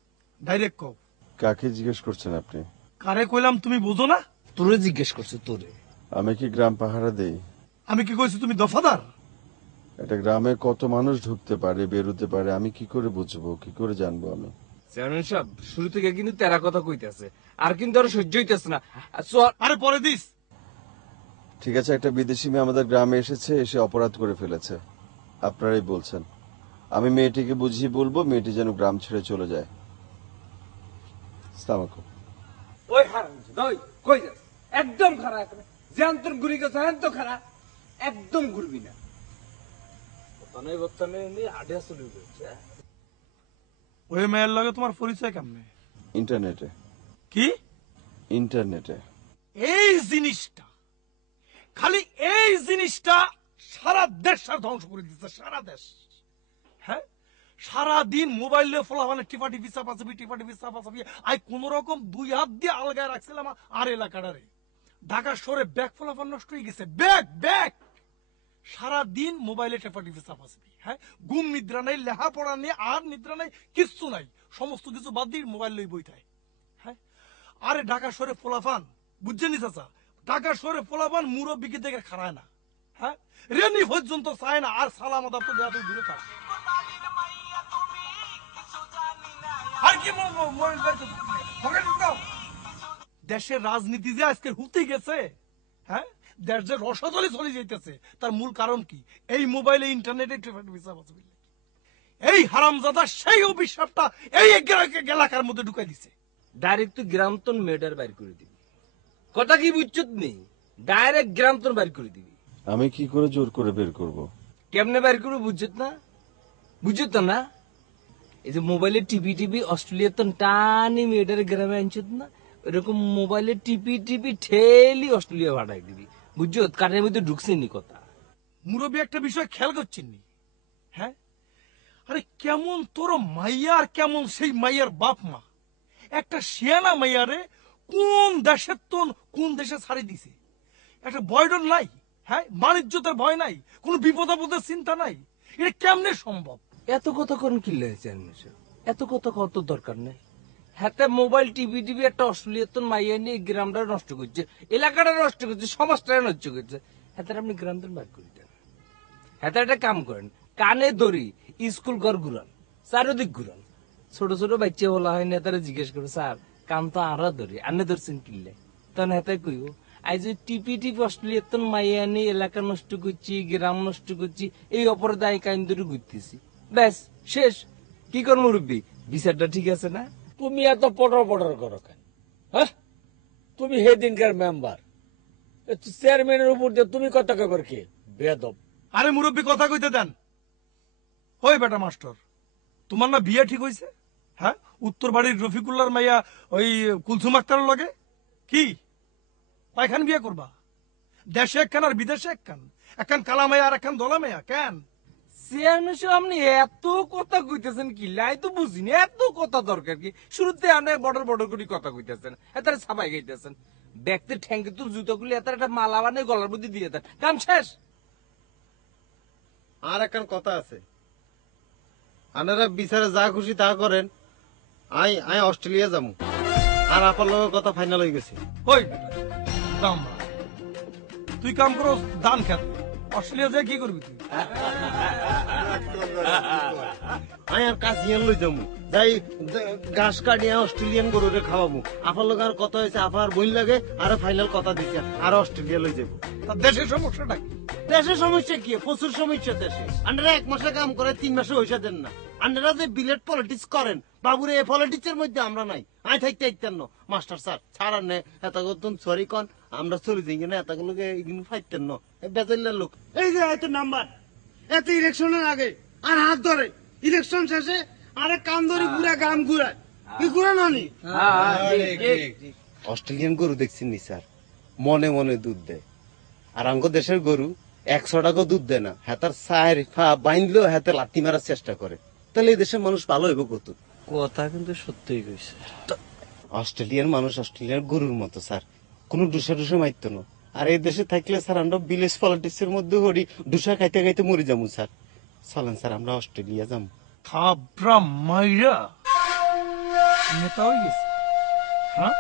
ডাইরেক্ট কও। কাকে জিজ্ঞেস করছেন আপনি? কারে কইলাম তুমি বোঝো না? তোরে জিজ্ঞেস করছে। তোরে? আমি কি গ্রাম পাহারা দেই? আমি কি কইছি তুমি দফাদার? একটা গ্রামে কত মানুষ ঢুকতে পারে বেরোতে পারে আমি কি করে বুঝবো, কি করে জানবো আমি? চেয়ারম্যান সাহেব শুরু থেকে কিন্তু তেরা কথা কইতেছে, আর কিন্তু আর সহ্য হইতেছে না। আরে পরে দিস। ঠিক আছে, একটা বিদেশি মেয়ে আমাদের গ্রামে এসেছে, এসে অপরাধ করে ফেলেছে, আপনারাই বলছেন। আমি মেয়েটিকে বুঝিয়ে বলবো মেয়েটি যেন গ্রাম ছেড়ে চলে যায়। আসসালামু আলাইকুম। ওই হারামজাদা ওই কই যাস? একদম খারাপ এখন জানতন ঘুরি গেছে, তো খারাপ একদম ঘুরবি না। বর্তমানে বর্তমানে আড্ডা শুরু করেছে। ওই মেয়ের লগে তোমার পরিচয় কেমনে? ইন্টারনেটে। কি? ইন্টারনেটে। এই জিনিসটা, খালি এই জিনিসটা সারা দেশ ধ্বংস করে দিচ্ছে, সারা দেশ। হ্যাঁ, সারাদিন মোবাইলে ফলাফানে টিপাটিপি চাপাচাপি টিপাটিপি চাপাচাপি। আই কোন রকম 2 হাত দিয়ে আলগায় রাখছিলাম আর এলাকাটারে। ঢাকা শহরে ব্যাগ ফলাফান নষ্ট হয়ে গেছে, ব্যাগ ব্যাগ। সারাদিন মোবাইলে টিপাটিপি চাপাচাপি। হ্যাঁ, ঘুম নিদ্রা নাই, লেখাপড়া নেই, আর নিদ্রা নাই, কিচ্ছু নাই, সমস্ত কিছু বাদ দিয়ে মোবাইল লই বই থাকে। হ্যাঁ, আরে ঢাকা শহরে ফলাফান বুঝছেন নি চাচা, ঢাকা শহরে ফলাফান মুরব্বিকে দেখে খারায় না। হ্যাঁ, রেনি পর্যন্ত চায় না, আর সালাম আদাব তো দেওয়া তো দূরে থাকে। আর কি দেশের রাজনীতি যে আজকে হুতে গেছে, হ্যাঁ, দেশ যে রসাতলে চলে যাইতেছে, তার মূল কারণ কি? এই মোবাইলে ইন্টারনেটে এই হারামজাদা সেই অভিশাপটা এই এলাকার মধ্যে ঢুকাই দিছে। ডাইরেক্ট তুই গ্রামতন মেডার বাইর করে দিবি, কথা কি বুঝছত নেই? ডাইরেক্ট গ্রামতন বাইর করে দিবি। আমি কি করে জোর করে বের করব? কেমনে বাইর করবো বুঝছত না? বুঝছত না? এই যে মোবাইলে টিপি টিপি অস্ট্রেলিয়া তো টানি মেয়েটার গ্রামে আনছত না, এরকম মোবাইলে টিপি টিপি ঠেলি অস্ট্রেলিয়া ভাড়াই দিবি। বুঝছত? কানের মধ্যে ঢুকছে নি কথা। মুরব্বী একটা বিষয় খেয়াল করছেন নি? হ্যাঁ, আরে কেমন তোর মাইয়া আর কেমন সেই মাইয়ার বাপ মা, একটা শিয়ানা মাইয়ারে কোন দেশের তো কোন দেশে ছাড়ি দিছে। একটা ভয়ডর নাই, হ্যাঁ, বাণিজ্যতের ভয় নাই, কোন বিপদ আপদের চিন্তা নাই। এটা কেমনে সম্ভব? এত কথা কোন কি হয়েছে? এত কথা কত দরকার নেই। হাতে মোবাইল টিভি টিভি একটা অস্ট্রেলিয়ার মাইয়া নিয়ে গ্রামটা নষ্ট করছে, এলাকাটা নষ্ট করছে, সমাজটা নষ্ট করছে। হাতে আপনি গ্রামটা বার করে দেন। হাতে একটা কাম করেন, কানে দড়ি স্কুল ঘর ঘুরান, চারিদিক ঘুরান। ছোট ছোট বাচ্চা বলা হয় না, তারা জিজ্ঞেস করে স্যার কাম তো আরো ধরি, আনে ধরছেন কিনলে? তখন হাতে কইব আজ টিপি টিপি অস্ট্রেলিয়ার মাইয়া নিয়ে এলাকা নষ্ট করছি, গ্রাম নষ্ট করছি, এই অপরাধে আমি কাইন ধরে ঘুরতেছি। ব্যাস শেষ। কি কর মুরব্বী, বিচারটা ঠিক আছে না? তুমি এত পটর পটর করো কেন? হ্যাঁ, তুমি হেদিনকার মেম্বার, চেয়ারম্যানের উপর দিয়ে তুমি কথা কবার কে? বেয়াদব। আরে মুরব্বী কথা কইতে দেন। ওই বেটা মাস্টার, তোমার না বিয়ে ঠিক হইছে? হ্যাঁ, উত্তর বাড়ির রফিকুল্লার মাইয়া ওই কুলসুম আক্তারের লগে। কি পাইখান বিয়ে করবা? দেশে একখান আর বিদেশে একখান, একখান কালা মাইয়া আর একখান দলা মাইয়া কেন? চেয়ারম্যান সাহেব আপনি এত কথা কইতেছেন কি? লাই তো বুঝিনি এত কথা দরকার কি? শুরুতে আপনি বড় বড় করে কথা কইতেছেন, এত ছাপাই গাইতেছেন। ব্যক্তির ঠ্যাঙ্কে তো জুতো খুলে এত একটা মালা বানিয়ে গলার মধ্যে দিয়ে দেন, কাম শেষ। আর একখান কথা আছে, আপনারা বিচারে যা খুশি তা করেন, আই অস্ট্রেলিয়া যাবো, আর আপনার লোকের কথা ফাইনাল হয়ে গেছে। ওই দাম তুই কাম করো দান খেত, অস্ট্রেলিয়া যায় কি করবি তুই? আই আর কাজিয়ান লই যাবো, যাই ঘাস কাটিয়ে অস্ট্রেলিয়ান গরুরে খাওয়াবো। আপনার লোক আর কথা হয়েছে, আপনার বই লাগে আর ফাইনাল কথা দিচ্ছে, আর অস্ট্রেলিয়া লই যাবো। দেশের সমস্যাটা কি? দেশের সমস্যা কি? প্রচুর সমস্যা দেশে। আপনারা 1 মাসে কাম করে 3 মাসে পয়সা দেন না। আপনারা যে বিলেট পলিটিক্স করেন, বাবুরে এই পলিটিক্স এর মধ্যে আমরা নাই। আই থাকতে আইতেন না মাস্টার স্যার, ছাড়ার নে এত করতেন সরি কন, আমরা চলে যাই কিনা এতগুলোকে এগুলো ফাইতেন না। বেজাল্লার লোক এই যে এত নাম্বার, এত ইলেকশনের আগে আর হাত ধরে, ইলেকশন শেষে আরে কাম ধরে পুরা গ্রাম ঘুরায়। কি ঘুরান আনি? অস্ট্রেলিয়ান গরু দেখছেন নি স্যার, মনে মনে দুধ দেয়। আর আঙ্গ দেশের গরু 100 টাকা দুধ দেয় না, হ্যাঁ তার চায়ের ফা বাইনলেও হাতে লাথি মারার চেষ্টা করে। তাহলে এই দেশের মানুষ ভালো হইব কত? কথা কিন্তু সত্যিই কইছে। অস্ট্রেলিয়ার মানুষ অস্ট্রেলিয়ার গরুর মতো স্যার, কোনো ডুসা ডুসা মারতো না। আর এই দেশে থাকলে স্যার আমরা ভিলেজ পলিটিক্স এর মধ্যে হরি ডুসা খাইতে খাইতে মরে যাবো স্যার। চলেন স্যার আমরা অস্ট্রেলিয়া যাবো। থাবরা মাইরা নেতা হয়ে গেছে, হ্যাঁ?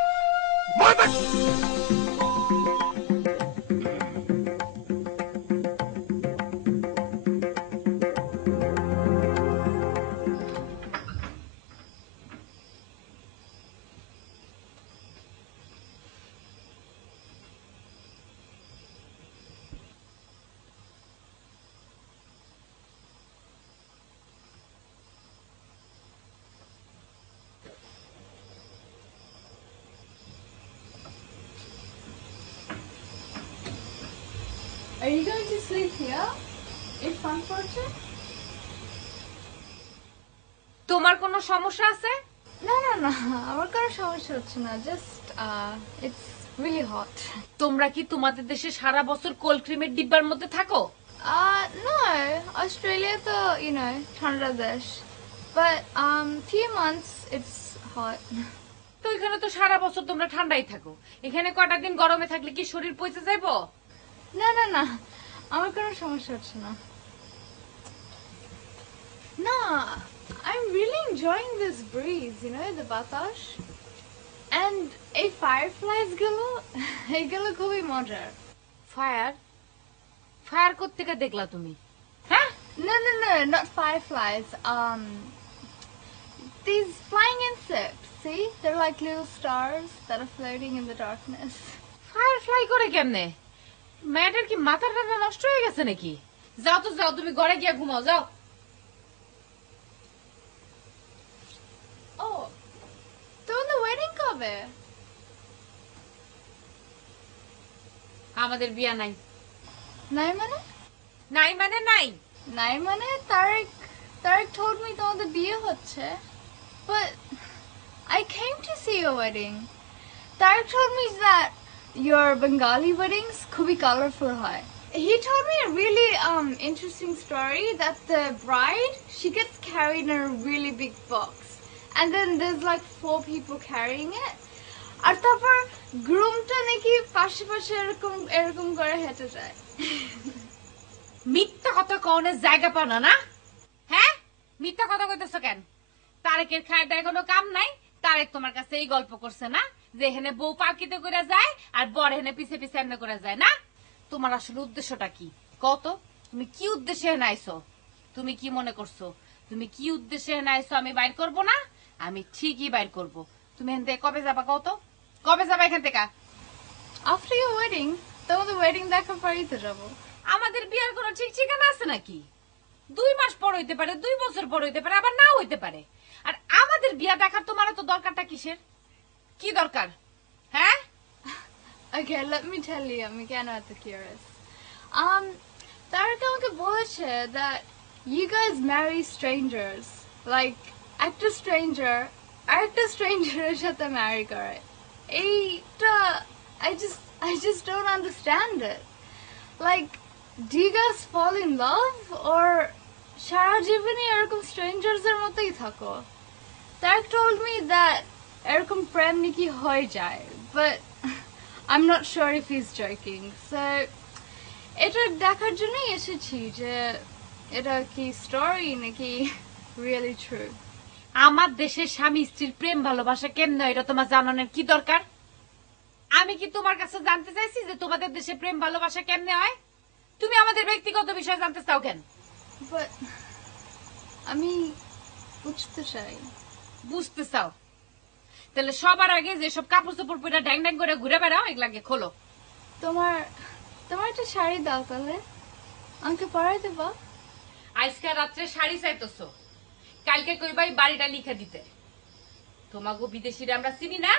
Are you going to sleep here? In Frankfurt? তোমার কোনো সমস্যা আছে? No, no, no. আমার কোনো সমস্যা হচ্ছে না। Just, it's really hot. তোমরা কি তোমাদের দেশে সারা বছর কোল্ড ক্রিমের ডিব্বার মধ্যে থাকো? No. Australia তো, you know, ঠান্ডা দেশ. But, few months it's hot. তো এখানে তো সারা বছর তোমরা ঠান্ডাই থাকো, এখানে কয়টা দিন গরমে থাকলে কি শরীর পচে যাইবো? না না না, আমার কোনো সমস্যা হচ্ছে না। না, I'm really enjoying this breeze, you know, the বাতাস। And এই fireflies গুলো, এগুলো খুবই মজার। ফায়ার করতে কে দেখলা তুমি? হ্যাঁ? No, no, no, not fireflies. These flying insects, see? They're like little stars that are floating in the darkness. Firefly করে কেমনে? মেয়েটার কি মাথাটা নষ্ট হয়ে গেছে নাকি? যাও তো যাও, তুমি ঘরে গিয়ে ঘুমাও যাও। Oh, তোমাদের ওয়েডিং কবে? আমাদের বিয়া নাই। নাই মানে? নাই মানে নাই। নাই মানে তারেক told me তোমাদের বিয়ে হচ্ছে। But I came to see your wedding. Tarek told me that your Bengali weddings খুবই colorful হয়. He told me a really interesting story that the bride, she gets carried in a really big box. And then there's like 4 people carrying it. আর তারপর groomটা নাকি পাশে পাশে এরকম করে হেঁটে যায়। মিথ্যা কথা কওনের জায়গা পাও না, না? হ্যাঁ? মিথ্যা কথা কইতেছো কেন? তারেকের খায় দেয় কোনো কাম নাই। তারেক তোমার কাছে এই গল্প করছে না যে এখানে বউ পালকিতে করে যায় আর বর এখানে পিছে পিছে এমনি করে যায় না? তোমার আসলে উদ্দেশ্যটা কি কত? তুমি কি উদ্দেশ্যে এখানে আইছো? তুমি কি মনে করছো তুমি কি উদ্দেশ্যে এখানে আইছো আমি বাইর করব না? আমি ঠিকই বাইর করব। তুমি এখান থেকে কবে যাবা কত? কবে যাবা এখান থেকে? After your wedding, তোমাদের ওয়েডিং দেখার পরেই তো যাবো। আমাদের বিয়ার কোনো ঠিক ঠিকানা আছে নাকি? 2 মাস পর হইতে পারে, 2 বছর পর হইতে পারে, আবার নাও হইতে পারে। আর আমাদের বিয়া দেখার তোমার তো দরকারটা কিসের? কি দরকার? হ্যাঁ? Okay, let me tell you, আমি কেন এত curious. তারেক আমাকে বলেছে that you guys marry strangers. Like, একটা stranger আরেকটা stranger's সাথে marry করে। এইটা I just don't understand it. Like, do you guys fall in love or সারা জীবনই এরকম strangers এর মতোই থাকো? Tarek told me that এরকম প্রেম নাকি হয়ে যায়, but I'm not sure if he's joking. So এটা দেখার জন্যই এসেছি যে এটা কি স্টোরি নাকি really true. আমার দেশের স্বামী স্ত্রীর প্রেম ভালোবাসা কেমনে এটা তোমার জানানোর কি দরকার? আমি কি তোমার কাছে জানতে চাইছি যে তোমাদের দেশে প্রেম ভালোবাসা কেমনে হয়? তুমি আমাদের ব্যক্তিগত বিষয় জানতে চাও কেন? But আমি বুঝতে চাই। বুঝতে চাও? তাহলে সবার আগে যেসব কাপড় চোপড় পরে ড্যাং ড্যাং করে ঘুরে বেড়াও এগুলাকে খোলো। তোমার একটা শাড়ি দাও তাহলে, আমাকে পরাই দেবা। আজকে রাত্রে শাড়ি চাইতেছো, কালকে কইবাই বাড়িটা লিখে দিতে। তোমাকে বিদেশিরা আমরা চিনি না।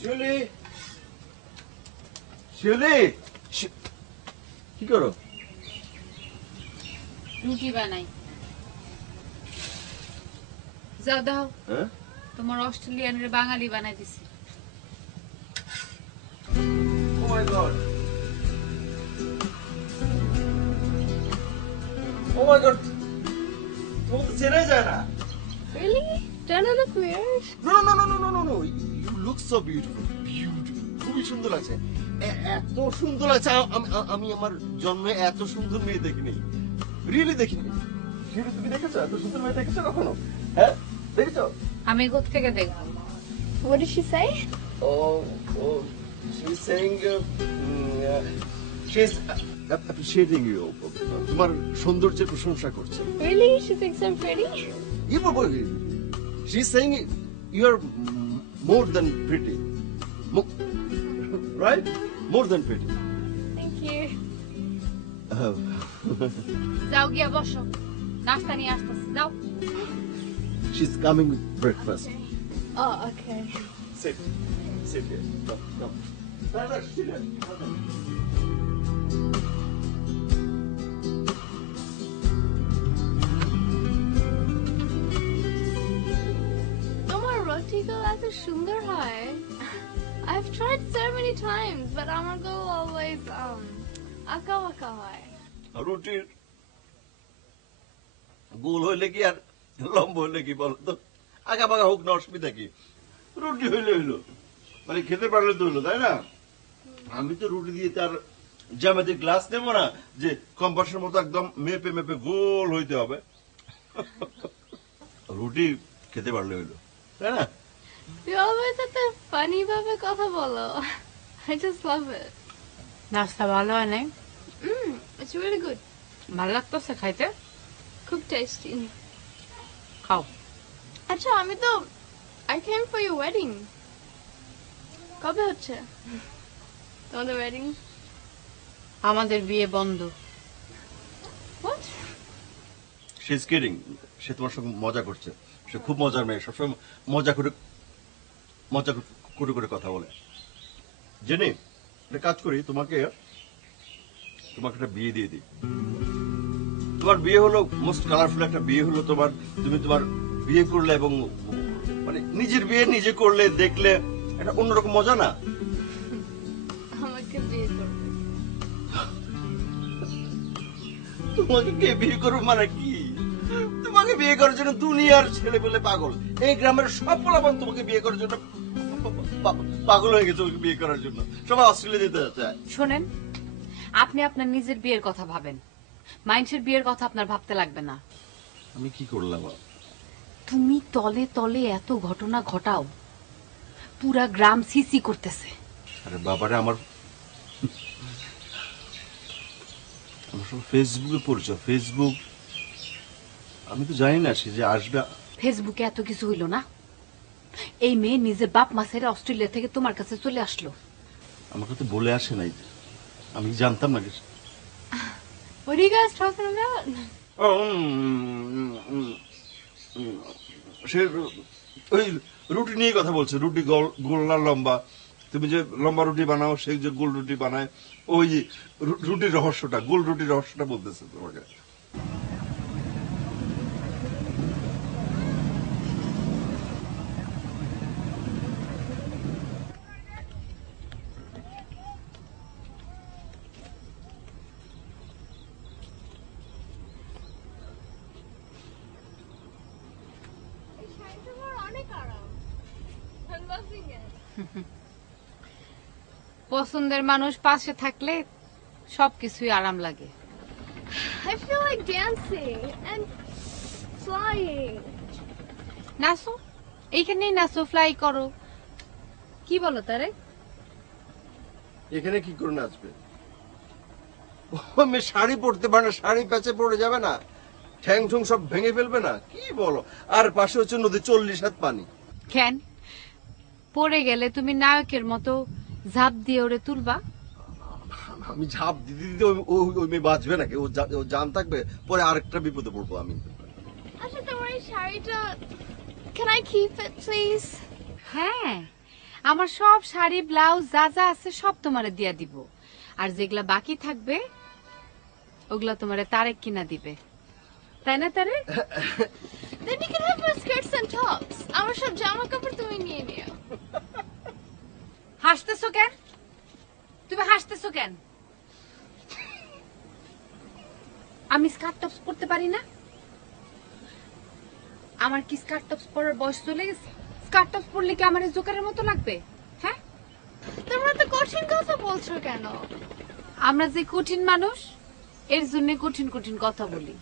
শিউলি শিউলি কি করো? রুটি বানাই। যাও দাও, হ্যাঁ তোমার অস্ট্রেলিয়ানের বাঙালি বানাই দিছি। ও মাই গড, ও মাই গড, তোমাকে তো চেনাই যায় না। Really? Don't I look weird? No, no, no, no, no, no, no. You look so beautiful. Beautiful. খুবই সুন্দর লাগছে। এত সুন্দর লাগছে আমি আমার জন্মে এত সুন্দর মেয়ে দেখিনি। রিয়েলি দেখিনি। শিউলি, তুমি দেখেছো এত সুন্দর মেয়ে দেখেছো কখনো? হ্যাঁ দেখেছো? আমি কোথা থেকে দেখবো? What did she say? Oh, she's saying she's appreciating you. তোমার সৌন্দর্যের প্রশংসা করছে। Really? She thinks I'm pretty? You probably. She's saying you're more than pretty. Right? More than pretty. Thank you. যাও গিয়া বসো, নাস্তা নিয়ে আসতেছি, যাও। She's coming with breakfast. Oh, okay. Sit here. Come. Sit here. তোমার রুটি গুলো এত সুন্দর হয়। I've tried so many times, but আমার গুলো always আঁকা বাঁকা হয়। রুটির গোল হইলে কি আর লম্বা হইলে কি বলো তো? আগা বাগা হোক না, অসুবিধা কি? রুটি হইলে হইলো, মানে খেতে পারলে তো হইলো, তাই না? আমি তো রুটি দিয়ে তার জ্যামিতিক গ্লাস নেবো না যে কম্পাসের মতো একদম মেপে মেপে গোল হইতে হবে। রুটি খেতে পারলে হইলো, তাই না? You always এত funny ভাবে কথা বলো। I just love it. নাস্তা ভালো হয় নাই? It's really good. ভালো লাগতেছে খাইতে? খুব tasty. খাও। আচ্ছা, আমি তো I came for your wedding. কবে হচ্ছে তোমাদের wedding? আমাদের বিয়ে বন্ধ। What? She's kidding. সে তোমার সঙ্গে মজা করছে। সে খুব মজার মেয়ে, সবসময় মজা করে কথা বলে। জেনে একটা কাজ করি, তোমাকে একটা বিয়ে দিয়ে দিই। তোমার বিয়ে হলো মোস্ট কালারফুল একটা বিয়ে হলো তোমার। তুমি তোমার বিয়ে করলে এবং মানে নিজের বিয়ে নিজে করলে, দেখলে একটা অন্যরকম মজা না? আমাকে বিয়ে করবে? তোমাকে কে বিয়ে করবে মানে কি? তোমাকে বিয়ে করার জন্য দুনিয়ার ছেলে পেলে পাগল। এই গ্রামের সব পোলাপান তোমাকে বিয়ে করার জন্য পাগল হয়ে গেছে। তোমাকে বিয়ে করার জন্য সবাই অস্ট্রেলিয়া যেতে চায়। শোনেন, আপনি আপনার নিজের বিয়ের কথা ভাবেন, মাইন্ডসের বিয়ের কথা আপনার ভাবতে লাগবে না। আমি কি করলাম? তুমি তলে তলে এত ঘটনা ঘটাও, পুরা গ্রাম সিসি করতেছে। আরে বাবারে, আমার সব ফেসবুকে পরিচয়। ফেসবুক, আমি তো জানি না সে যে আসবে। ফেসবুকে এত কিছু হইল না। এই মেয়ে নিজের বাপ মা ছেড়ে অস্ট্রেলিয়া থেকে তোমার কাছে চলে আসলো। আমাকে তো বলে আসে নাই, আমি জানতাম না কিছু। What are you guys talking about? সে ওই রুটি নিয়ে কথা বলছে। রুটি গোল না লম্বা? তুমি যে লম্বা রুটি বানাও, সেই যে গোল রুটি বানায়, ওই রুটির রহস্যটা, গোল রুটির রহস্যটা বলতেছে তোমাকে। পছন্দের মানুষ পাশে থাকলে সবকিছুই আরাম লাগে। I feel like dancing and flying. নাচো, এইখানেই নাচো, ফ্লাই করো। কি বলো তারে? এখানে কি করে নাচবে? আমি শাড়ি পরতে পারে না, শাড়ি প্যাচে পড়ে যাবে না, ঠ্যাং ঠুং সব ভেঙে ফেলবে না? কি বলো? আর পাশে হচ্ছে নদী, 40 হাত পানি। কেন পড়ে গেলে তুমি নায়কের মতো ঝাঁপ দিয়ে ওরে তুলবা? আমি ঝাঁপ দিতে দিতে ওই মেয়ে বাঁচবে নাকি? ও জান থাকবে, পরে আরেকটা বিপদে পড়বো আমি। আচ্ছা, তোমার এই শাড়িটা, can I keep it please? হ্যাঁ, আমার সব শাড়ি ব্লাউজ যা যা আছে সব তোমারে দিয়া দিব, আর যেগুলা বাকি থাকবে ওগুলা তোমারে তারেক কিনা দিবে, তাই না Tarique? Then you can have my skirts and tops. আমার সব জামা কাপড় তুমি নিয়ে নিও। হাসতেছো কেন? তুমি হাসতেছো কেন? আমি স্কার্ট টপস পরতে পারি না? আমার কি স্কার্ট টপস পরার বয়স চলে গেছে? স্কার্ট টপস পরলে কি আমার জোকারের মতো লাগবে? হ্যাঁ, তোমরা তো কঠিন কথা বলছো কেন? আমরা যে কঠিন মানুষ এর জন্য কঠিন কঠিন কথা বলি।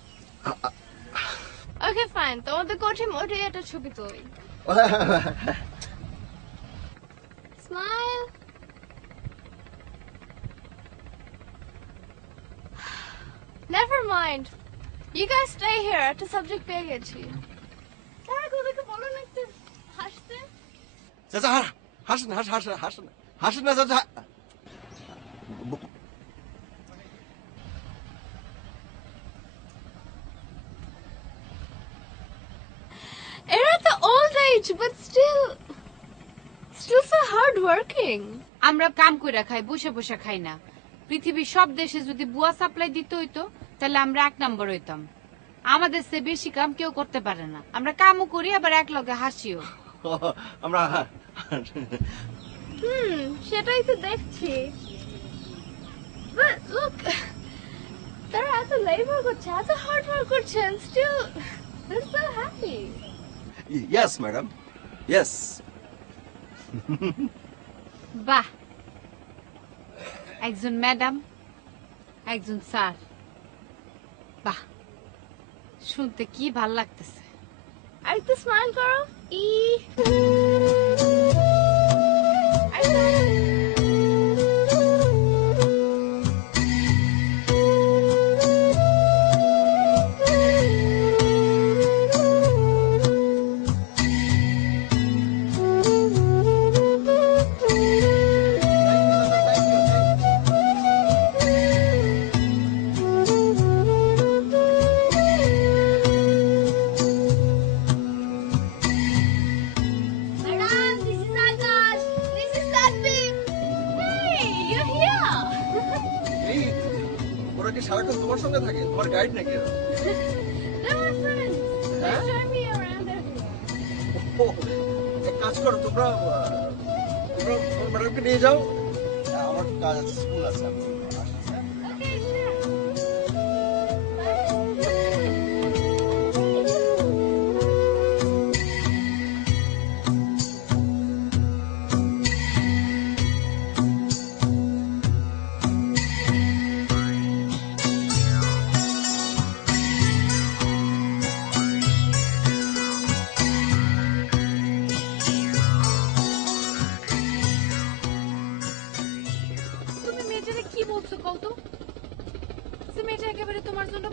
ওকে ফাইন, তোমাদের কঠিন ওঠে একটা ছবি তুলি। Smile. Never mind. You guys stay here. একটা সাবজেক্ট পেয়ে গেছি। ওদেরকে বলো না একটু হাসতে। চাচা হাসেন হাসেন না চাচা। They're at the old age, but still so hard working. আমরা কাম কইরা খাই, বসে বসে খাই না। পৃথিবীর সব দেশে যদি বুয়া সাপ্লাই দিতে হইতো তাহলে আমরা 1 নম্বর হইতাম। আমাদের চেয়ে বেশি কাম কেউ করতে পারে না। আমরা কামও করি আবার এক লগে হাসিও। আমরা সেটাই তো দেখছি। But look, তারা এত labor করছে, এত hard work করছে, and still they're so happy. Yes, madam. Yes. বাহ, একজন ম্যাডাম, একজন স্যার, বাহ, শুনতে কি ভাল লাগতেছে। আর একটু স্মাইল করো। সারাক্ষণ তোমার সঙ্গে থাকে, তোমার গাইড নাকি? এক কাজ করো, তোমরা ম্যাডামকে নিয়ে যাও, আমার কাজ আছে, স্কুল আছে।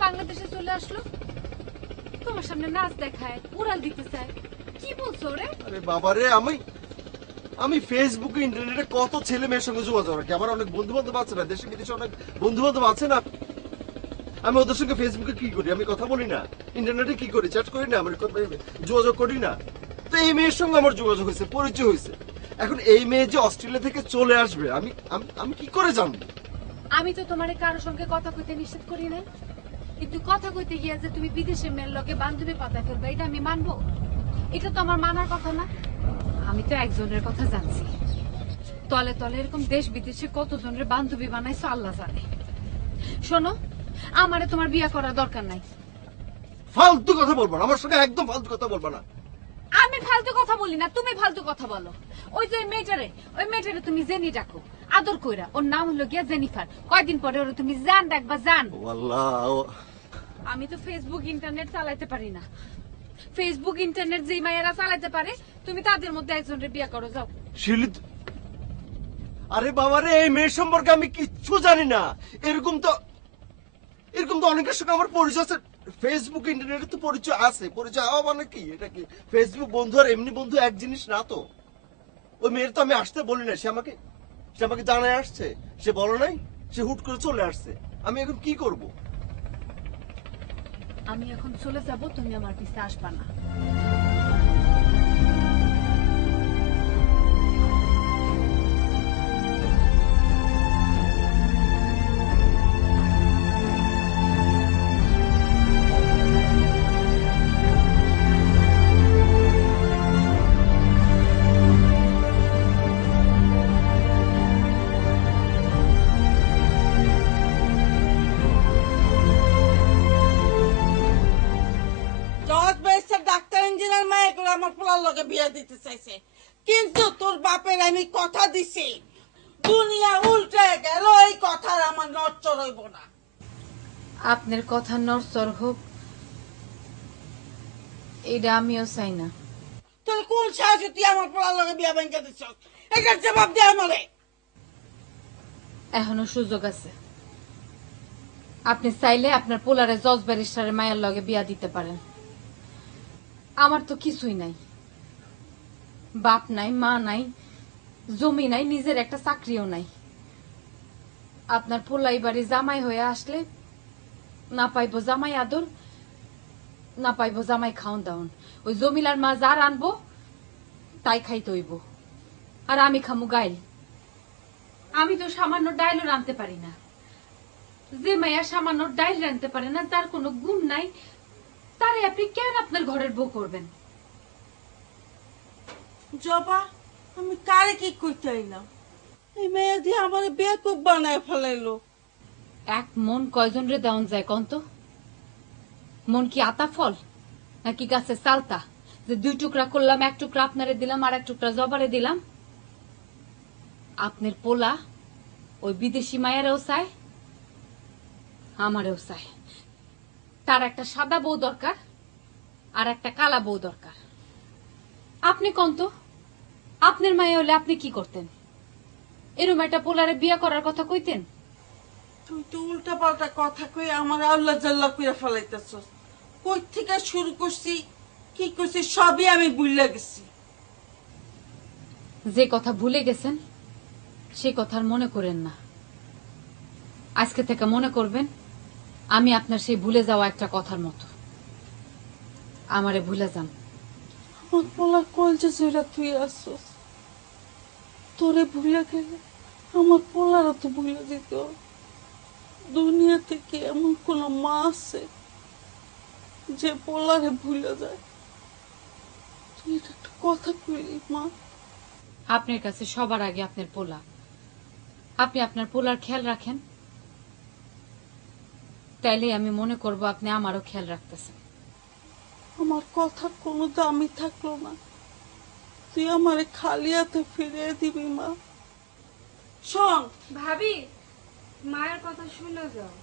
বাংলাদেশে চলে আসলো, তোমার সামনে নাচ দেখায়, উড়াল দিতে চায়, কি বলছো রে? আরে বাবারে, আমি ফেসবুকে ইন্টারনেটে কত ছেলে মেয়ের সঙ্গে যোগাযোগ রাখি। আমার অনেক বন্ধু বান্ধব আছে না, দেশে বিদেশে অনেক বন্ধু বান্ধব আছে না। আমি ওদের সঙ্গে ফেসবুকে কি করি? আমি কথা বলি না। ইন্টারনেটে কি করি? চ্যাট করি না, আমি যোগাযোগ করি না। তো এই মেয়ের সঙ্গে আমার যোগাযোগ হয়েছে, পরিচয় হয়েছে। এখন এই মেয়ে যে অস্ট্রেলিয়া থেকে চলে আসবে, আমি কি করে জানবো? আমি তো তোমার কারোর সঙ্গে কথা কইতে নিষেধ করি না, কিন্তু কথা কইতে গিয়া যে তুমি বিদেশে মেয়ের লগে বান্ধবী পাতায় ফেলবে, এটা আমি মানবো? এটা তো আমার মানার কথা না। আমি তো একজনের কথা জানছি, তলে তলে এরকম দেশ বিদেশে কতজনের বান্ধবী বানাইছো আল্লাহ জানে। শোনো, আমারে তোমার বিয়ে করার দরকার নাই। ফালতু কথা বলবো না আমার সঙ্গে, একদম ফালতু কথা বলবো না। আমি ফালতু কথা বলি না, তুমি ফালতু কথা বলো। ওই যে ওই মেয়েটারে তুমি জেনি ডাকো, আদর কইরা। ওর নাম হলো গিয়া জেনিফার। কয়দিন পরে ওরা তুমি জান ডাকবা, জান। আমি তো ফেসবুক ইন্টারনেট চালাইতে পারি না। ফেসবুক ইন্টারনেট যেই মায়েরা চালাইতে পারে, তুমি তাদের মধ্যে একজনের বিয়ে করো, যাও। আরে বাবারে, এই মেয়ের সম্পর্কে আমি কিচ্ছু জানি না। এরকম তো অনেকের সঙ্গে আমার পরিচয় আছে। ফেসবুক ইন্টারনেটে তো পরিচয় আছে। পরিচয় হওয়া মানে কি? এটা কি ফেসবুক বন্ধু আর এমনি বন্ধু এক জিনিস না তো। ওই মেয়ের তো আমি আসতে বলি না, সে আমাকে জানায় আসছে। সে বলো নাই, সে হুট করে চলে আসছে। আমি এখন কি করব? আমি এখন চলে যাব, তুমি আমার পিছে আসবা না। আমার পোলার লগে বিয়া দিতে চাইছে, কিন্তু তোর বাপের আমি কথা দিছি দুনিয়া উল্টে গেল, এই কথার আমার নড়চড় হইব না। আপনার কথা নড়চড় হোক এটা আমিও চাই না। তোর কোন সাহসে তুই আমার পোলার লগে বিয়া ভেঙে দিছ? এটার জবাব দে আমারে। এখনো সুযোগ আছে। আপনি চাইলে আপনার পোলারে জজ ব্যারিস্টারের মায়ের লগে বিয়া দিতে পারেন। আমার তো কিছুই নাই, বাপ নাই, মা নাই, জমি নাই, নিজের একটা চাকরিও নাই। আপনার পোলাই বাড়ি জামাই হয়ে আসলে না পাইবো জামাই আদর, না পাইবো জামাই খাওন দাওন। ওই জমিলার মা যার আনবো তাই খাইতে হইব, আর আমি খামু গাইল। আমি তো সামান্য ডাইলও রাঁধতে পারি না। যে মাইয়া সামান্য ডাইল রাঁধতে পারে না, তার কোনো গুণ নাই, তারে আপনি কেন আপনার ঘরের বউ করবেন? জবা, আমি কারে কি কইতে আইলাম? এই মেয়ে দিয়ে আমার বেকুব বানায় ফেলাইলো। এক মন কয়জন রে দেওয়ান যায় কন্ত? মন কি আতা ফল নাকি গাছের চালতা যে 2 টুকরা করলাম, 1 টুকরা আপনারে দিলাম আর 1 টুকরা জবারে দিলাম? আপনার পোলা ওই বিদেশি মায়েরও চায়, আমারও চায়। তার একটা সাদা বউ দরকার আর একটা কালা বউ দরকার। আপনি কন্ত, আপনার মায়ে হলে আপনি কি করতেন? এরম একটা পোলারে বিয়ে করার কথা কইতেন? তুই তো উল্টা পাল্টা কথা কই আমার আল্লাহ জাল্লাহ কইরা ফেলাইতেছ। কই থেকে শুরু করছি, কি করছি সবই আমি ভুলে গেছি। যে কথা ভুলে গেছেন সে কথা আর মনে করেন না। আজকে থেকে মনে করবেন আমি আপনার সেই ভুলে যাওয়া একটা কথার মতো। আমারে ভুলে যান। আমার পোলার কলজে জোড়া তুই আসছস, তোরে ভুলে গেলে আমার পোলারও তো ভুলে যেত। দুনিয়া থেকে এমন কোন মা আছে যে পোলারে ভুলে যায়? তুই এটা একটা কথা কইলি মা। আপনার কাছে সবার আগে আপনার পোলা। আপনি আপনার পোলার খেয়াল রাখেন, তাইলে আমি মনে করব আপনি আমারও খেয়াল রাখতেছেন। আমার কথা কোনো দামই থাকলো না, তুই আমারে খালি হাতে ফিরিয়ে দিবি মা। শোন ভাবি, মায়ের কথা শুনে যাও।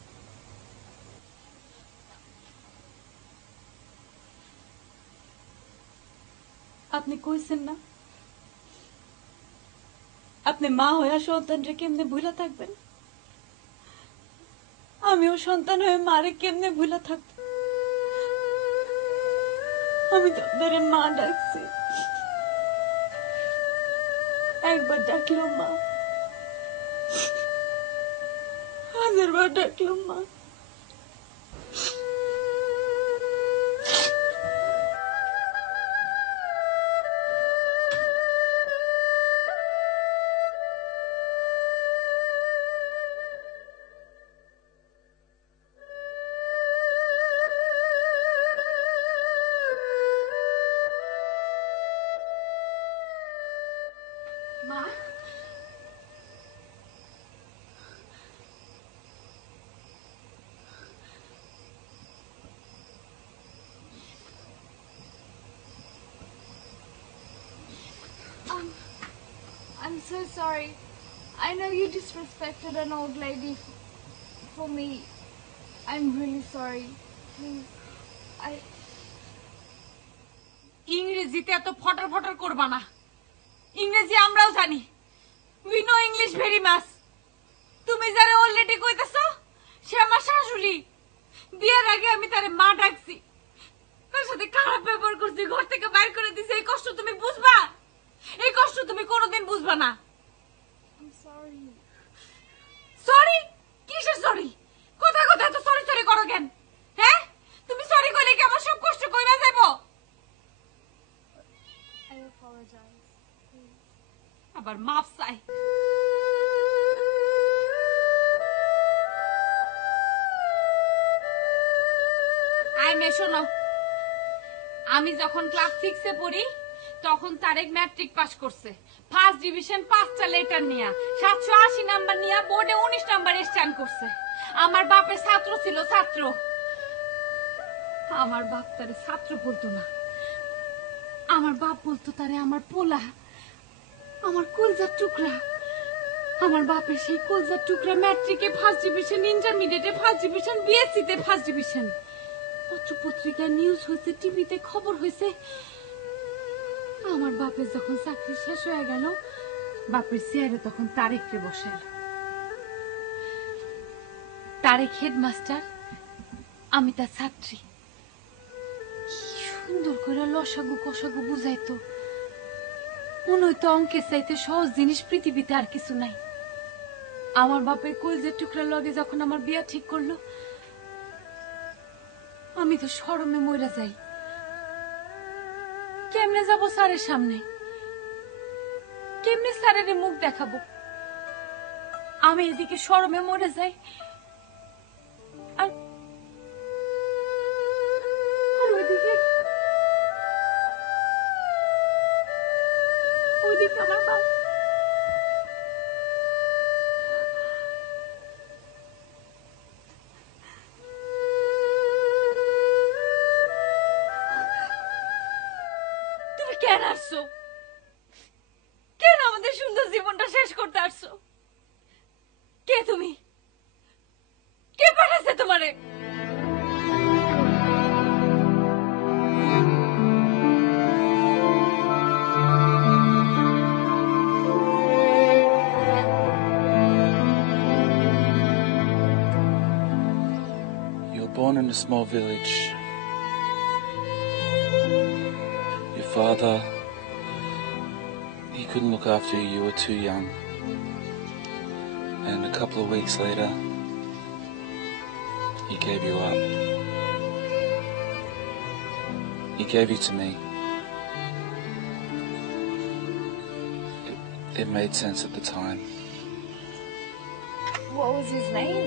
আপনি কইছেন না আপনি মা হয়ে সন্তানরে কেমনে ভুলা থাকবেন? আমিও সন্তান হয়ে মারে কেমনে ভুলা থাকব? আমি তো ধরে মা ডাকছি, একবার ডাকলো মা, 1000 বার ডাকলো মা। মা, I'm so sorry. I know you disrespected an old lady for me. I'm really sorry. Please, ইংরেজিতে এত ফটর ফটর করবা না। ইংরেজি আমরাও জানি। We know English very much. তুমি যারে অলরেডি কইতাছো সে আমার শাশুড়ি। বিয়ের আগে আমি তারে মা ডাকছি, তার সাথে খারাপ ব্যবহার করছি, ঘর থেকে বাইর করে দিছি। এই কষ্ট তুমি বুঝবা? এই কষ্ট তুমি কোনোদিন বুঝবা না। I'm sorry. সরি? কিসের সরি? কোথায় কোথায় তো সরি সরি করো কেন? হ্যাঁ, তুমি সরি কইলে কি আমার সব কষ্ট কইরা যাইবো? I apologize. Please. আবার মাফ চাই। আই মে শোনো, আমি যখন ক্লাস 6 এ পড়ি তখন তারেক ম্যাট্রিক পাস করছে। ফার্স্ট ডিভিশন 5টা লেটার নিয়া 780 নাম্বার নিয়া বোর্ডে 19 নাম্বার স্ট্যান্ড করছে। আমার বাপের ছাত্র ছিল, ছাত্র। আমার বাপ তারে ছাত্র বলতো না, আমার বাপ বলতো তারে আমার পোলা, আমার কলজার টুকরা। আমার বাপের সেই কলজার টুকরা ম্যাট্রিকে ফার্স্ট ডিভিশন, ইন্টারমিডিয়েটে ফার্স্ট ডিভিশন, বিএসসিতে ফার্স্ট ডিভিশন। পত্র পত্রিকায় নিউজ হয়েছে, টিভিতে খবর হয়েছে। আমার বাপের যখন চাকরি শেষ হয়ে গেল, বাপের চেয়ারে তখন তারেককে বসে। তারেক হেডমাস্টার, আমি তার ছাত্রী। কি সুন্দর করে লসাগু কষাগু বুঝাইতো। মনে হইতো অঙ্কের চাইতে সহজ জিনিস পৃথিবীতে আর কিছু নাই। আমার বাপের কলজের টুকরার লগে যখন আমার বিয়া ঠিক করলো, আমি তো শরমে মরে যাই। কেমনে যাব স্যারের সামনে, কেমনে স্যারের মুখ দেখাবো? আমি এদিকে শরমে মরে যাই, আর ওইদিকে আমার বাপ। তুমি কেন আসছো? কেন আমাদের সুন্দর জীবনটা শেষ করতে আসছো? কে তুমি? কে পাঠাচ্ছে তোমারে? Born in a small village. Your father, he couldn't look after you, you were too young. And a couple of weeks later, he gave you up. He gave you to me. It made sense at the time. What was his name?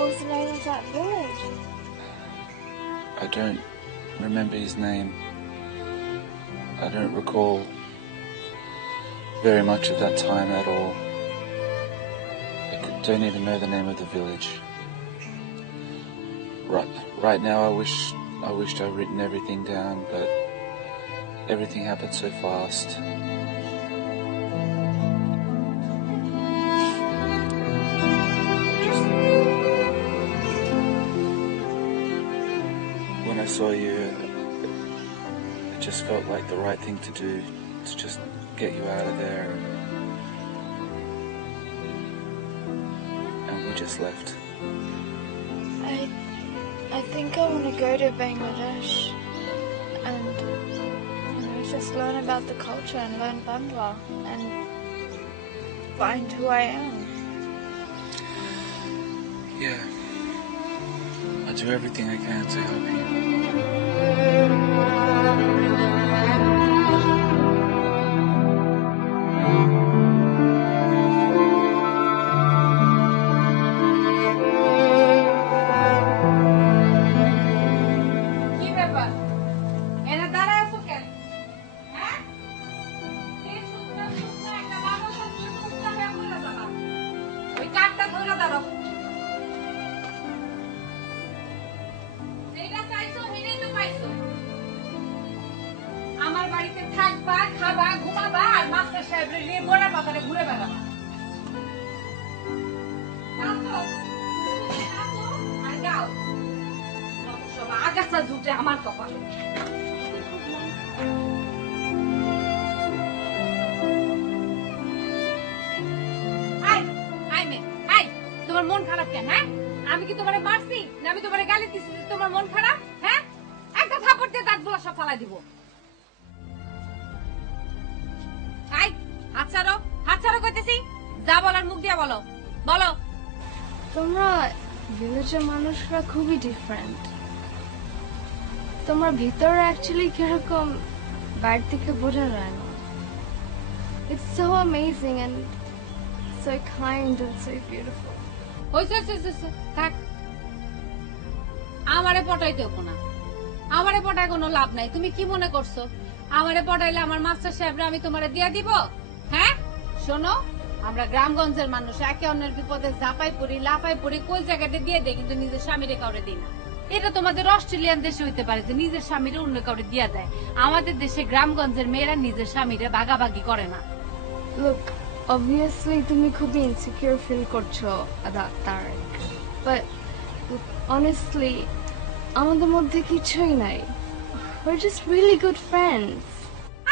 What was the name of that village? I don't remember his name. I don't recall very much of that time at all. I don't even know the name of the village. Right now I wished I'd written everything down, but everything happened so fast. When I saw you, it just felt like the right thing to do, to just get you out of there. And we just left. I think I want to go to Bangladesh and just learn about the culture and learn Bangla and find who I am. Yeah. I do everything I can to help you. কি ব্যাপার? এনে দাঁড়ায় আছো কেন? হ্যাঁ? এই সুন্দর সুন্দর একটা মানুষ আছে, মুখটা হয়ে মরে যাবা। ওই কাঠটা ধরে দাঁড়াও। যেটা চাইছো সেটাই তো পাইছো। আমার বাড়িতে থাকবা, খাবা, ঘুমাবা আর মাস্টার সাহেবের নিয়ে মোড়া বাজারে ঘুরে বেড়াবা। নাচো, নাচো আর গাও। সব আগাছা জুটে আমার কপালে। তোমার মন খারাপ কেন? হ্যাঁ, আমি কি তোমারে মারছি না আমি তোমারে গালি দিছি? তোমার মন খারাপ? হ্যাঁ, একটা থাপড় দিয়ে দাঁতগুলো সব ফালাই দিব। হাত ছাড়ো কইতেছি। যা বলার মুখ দিয়ে বলো, বলো। তোমরা ভিলেজের মানুষরা খুবই ডিফারেন্ট। তোমার ভিতরে অ্যাকচুয়ালি কিরকম বাইরে থেকে বোঝা যায় না। It's so amazing and so kind and so beautiful. থাক, আমারে পটাইতে হবো না। আমারে পটায় কোনো লাভ নাই। তুমি কি মনে করছো আমারে পটাইলে আমার মাস্টার সাহেবরা আমি তোমারে দিয়া দিব? হ্যাঁ, শোনো, আমরা গ্রামগঞ্জের মানুষ, একে অন্যের বিপদে ঝাঁপাই পড়ি, লাফাই পড়ি, কোন জায়গাতে দিয়ে দেয়, কিন্তু নিজের স্বামীরে কাউরে দিই না। এটা তোমাদের অস্ট্রেলিয়ান দেশে হইতে পারে যে নিজের স্বামীরা অন্য কাউরে দিয়া দেয়, আমাদের দেশে গ্রামগঞ্জের মেয়েরা নিজের স্বামীরা ভাগাভাগি করে না। Look, obviously তুমি খুবই insecure feel করছো about Tarek. But look, honestly, আমাদের মধ্যে কিছুই নাই. We're just really good friends.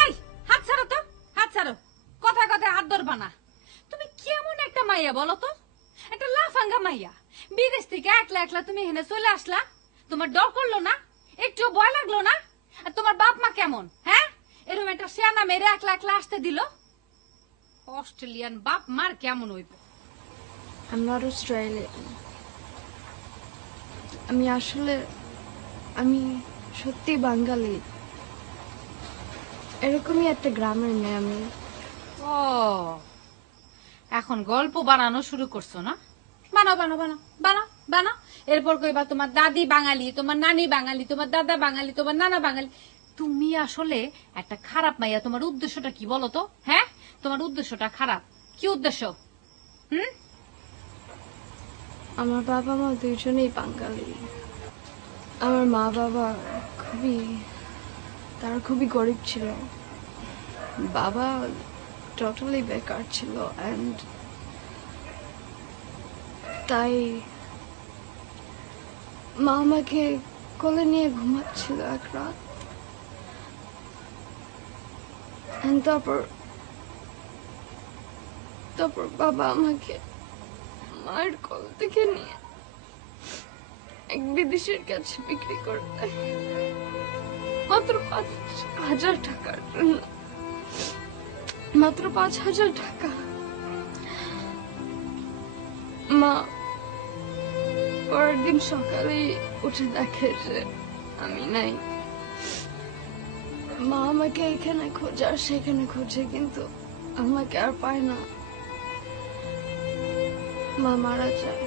I হাত ছাড়ো তো, হাত ছাড়ো। কথায় কথায় হাত ধরবা না। তুমি কেমন একটা মাইয়া বলো তো, একটা লাফাঙ্গা মাইয়া। বিদেশ থেকে একলা একলা তুমি এখানে চলে আসলা, তোমার ডর করলো না, একটু ভয় লাগলো না? আর তোমার বাপ মা কেমন, হ্যাঁ? এরকম একটা শেয়ানা মেরে একলা একলা আসতে দিল? অস্ট্রেলিয়ান বাপ মার কেমন হইব? I'm not Australian. আমি সত্যি বাঙালি। এরকমই একটা গ্রামের মেয়ে আমি। ও, এখন গল্প বানানো শুরু করছো না? বানাও বানাও বানাও বানাও বানাও। এরপর কইবা তোমার দাদি বাঙালি, তোমার নানি বাঙালি, তোমার দাদা বাঙালি, তোমার নানা বাঙালি। তুমি আসলে একটা খারাপ মাইয়া। তোমার উদ্দেশ্যটা কি বলো তো? হ্যাঁ, তোমার উদ্দেশ্যটা খারাপ। কি উদ্দেশ্য? আমার বাবা মা দুইজনেই বাঙালি। আমার মা বাবা তারা খুবই গরিব ছিল। বাবা টোটালি বেকার ছিল, এন্ড তাই মা আমাকে কোলে নিয়ে ঘুমাচ্ছিল এক রাত। তারপর বাবা আমাকে মায়ের কোল থেকে নিয়ে এক বিদেশের কাছে বিক্রি করে দেয় মাত্র 5,000 টাকার জন্য। মাত্র 5,000 টাকা। মা পরের দিন সকালে উঠে দেখে যে আমি নাই। মা আমাকে এখানে খোঁজে আর সেখানে খোঁজে, কিন্তু আমাকে আর পায় না। মা মারা যায়।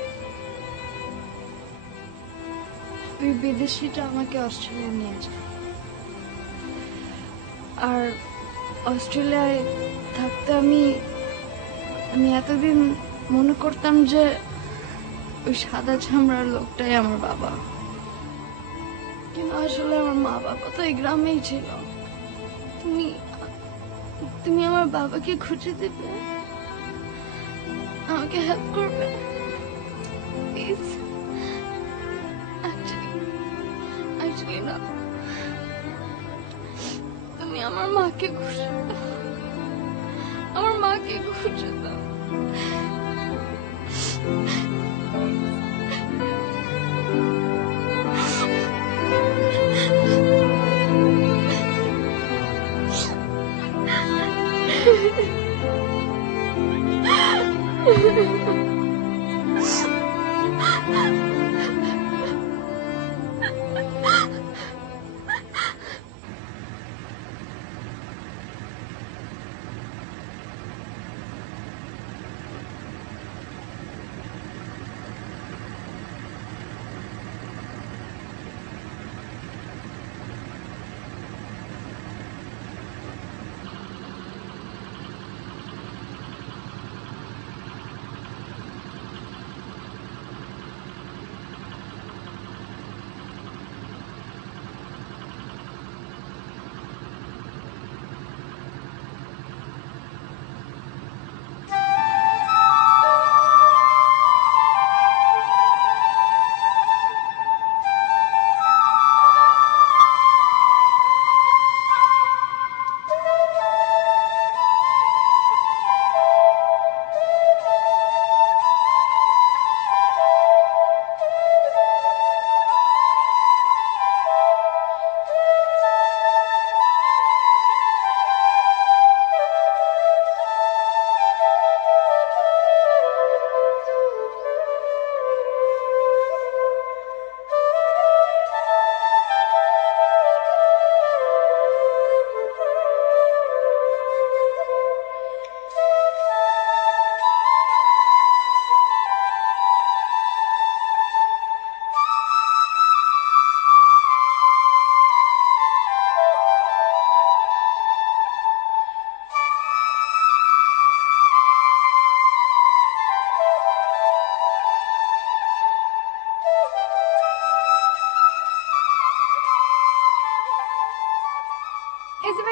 ওই বিদেশিটা আমাকে অস্ট্রেলিয়া নিয়ে যায়। আর অস্ট্রেলিয়ায় থাকতে আমি এতদিন মনে করতাম যে ওই সাদা চামড়ার লোকটাই আমার বাবা, কিন্তু আসলে আমার মা বাবা তো এই গ্রামেই ছিল। তুমি আমার বাবাকে খুঁজে দেবে, আমাকে হেল্প করবে প্লিজ? Actually না, তুমি আমার মাকে খুঁজে দাও, আমার মাকে খুঁজে দাও।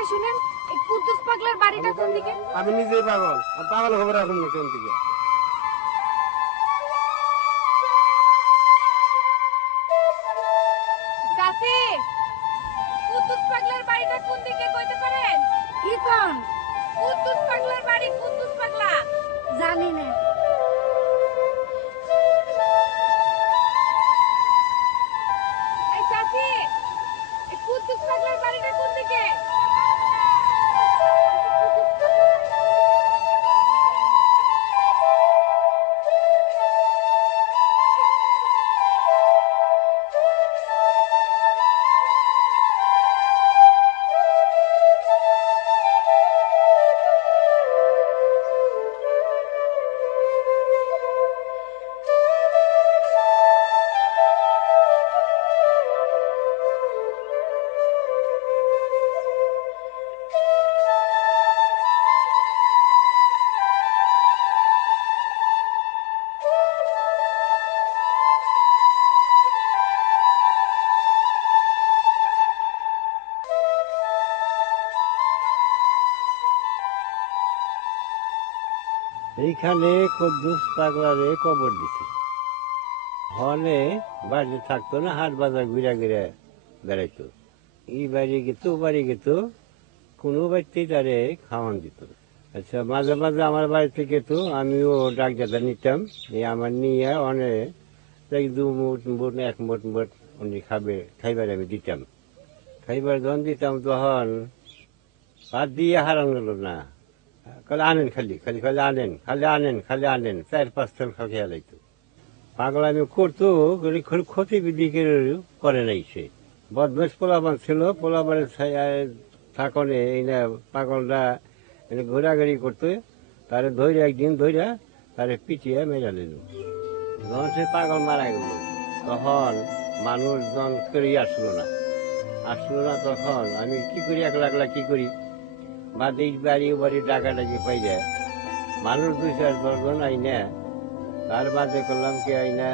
শুনেন এই কুদ্দুস পাগলার বাড়িটা কোন দিকে? আমি নিজেই পাগল, আর পাগল খবর এখন কোন দিকে? চাচি, কুদ্দুস পাগলার বাড়িটা কোন দিকে কইতে পারেন? কি কোন? কুদ্দুস পাগলার বাড়ি, কুদ্দুস পাগলা। জানি না। এই চাচি, এই কুদ্দুস পাগলার বাড়িটা কোন দিকে? এইখানে কুদ্দুস পাগলারে কবর দিছে। হলে বাড়িতে থাকতো না, হাট বাজার ঘুরে ঘুরে বেড়াইতো। এই বাড়ি গেত ও বাড়ি গেত, কোনো বাড়িতেই তারে খাওয়ান দিত। আচ্ছা, মাঝে মাঝে আমার বাড়ি থেকে তো আমিও ডাক জাদা নিতাম। এই আমার নিয়ে অনেক 2 মুঠ মুঠ 1 মুঠ মুঠ উনি খাইবার আমি দিতাম। খাইবার যখন দিতাম তখন ভাত দিয়ে হারান গেল না, খালি আনেন, খালি খালি খালি আনেন, খালি আনেন, খালি আনেন, 4-5 তেল খেয়ে লাগতো। পাগলামি করতো, ক্ষতি বিধি করে নাই সে। বদমাস পোলাবান ছিল, পোলাবানের থাকনে এই না পাগলটা ঘোরাঘুরি করতো। তারে ধৈর্য একদিন ধৈর্য তারে পিটিয়ে মেরা নিল। যখন সে পাগল মারা গেল তখন মানুষজন কেউ আসলো না। তখন আমি কি করি, একলা কি করি, বাড়ি বাড়ি ডাকাডাকি পাই যায়। মানুষ 2-4 জন আইনা, তার বাদে করলাম কি আইনা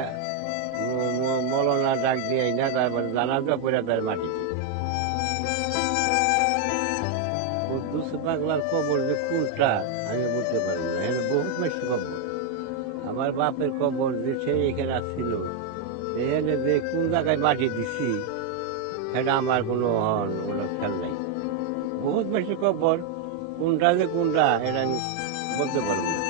মলনা ডাক দিয়ে আইনা, তারপরে জানাজা পড়ে তার মাটি কুদ্দুস পাগলার কবর যে কোনটা আমি বলতে পারবো না। এখানে বহুত বেশি কবর। আমার বাপের কবর যে সে এখানে আসছিল, এখানে যে কোন জায়গায় মাটি দিছি সেটা আমার কোনো খেয়াল নাই। বহুত বেশি কবর, কোনটা যে কোনটা এটা আমি বলতে পারবো না।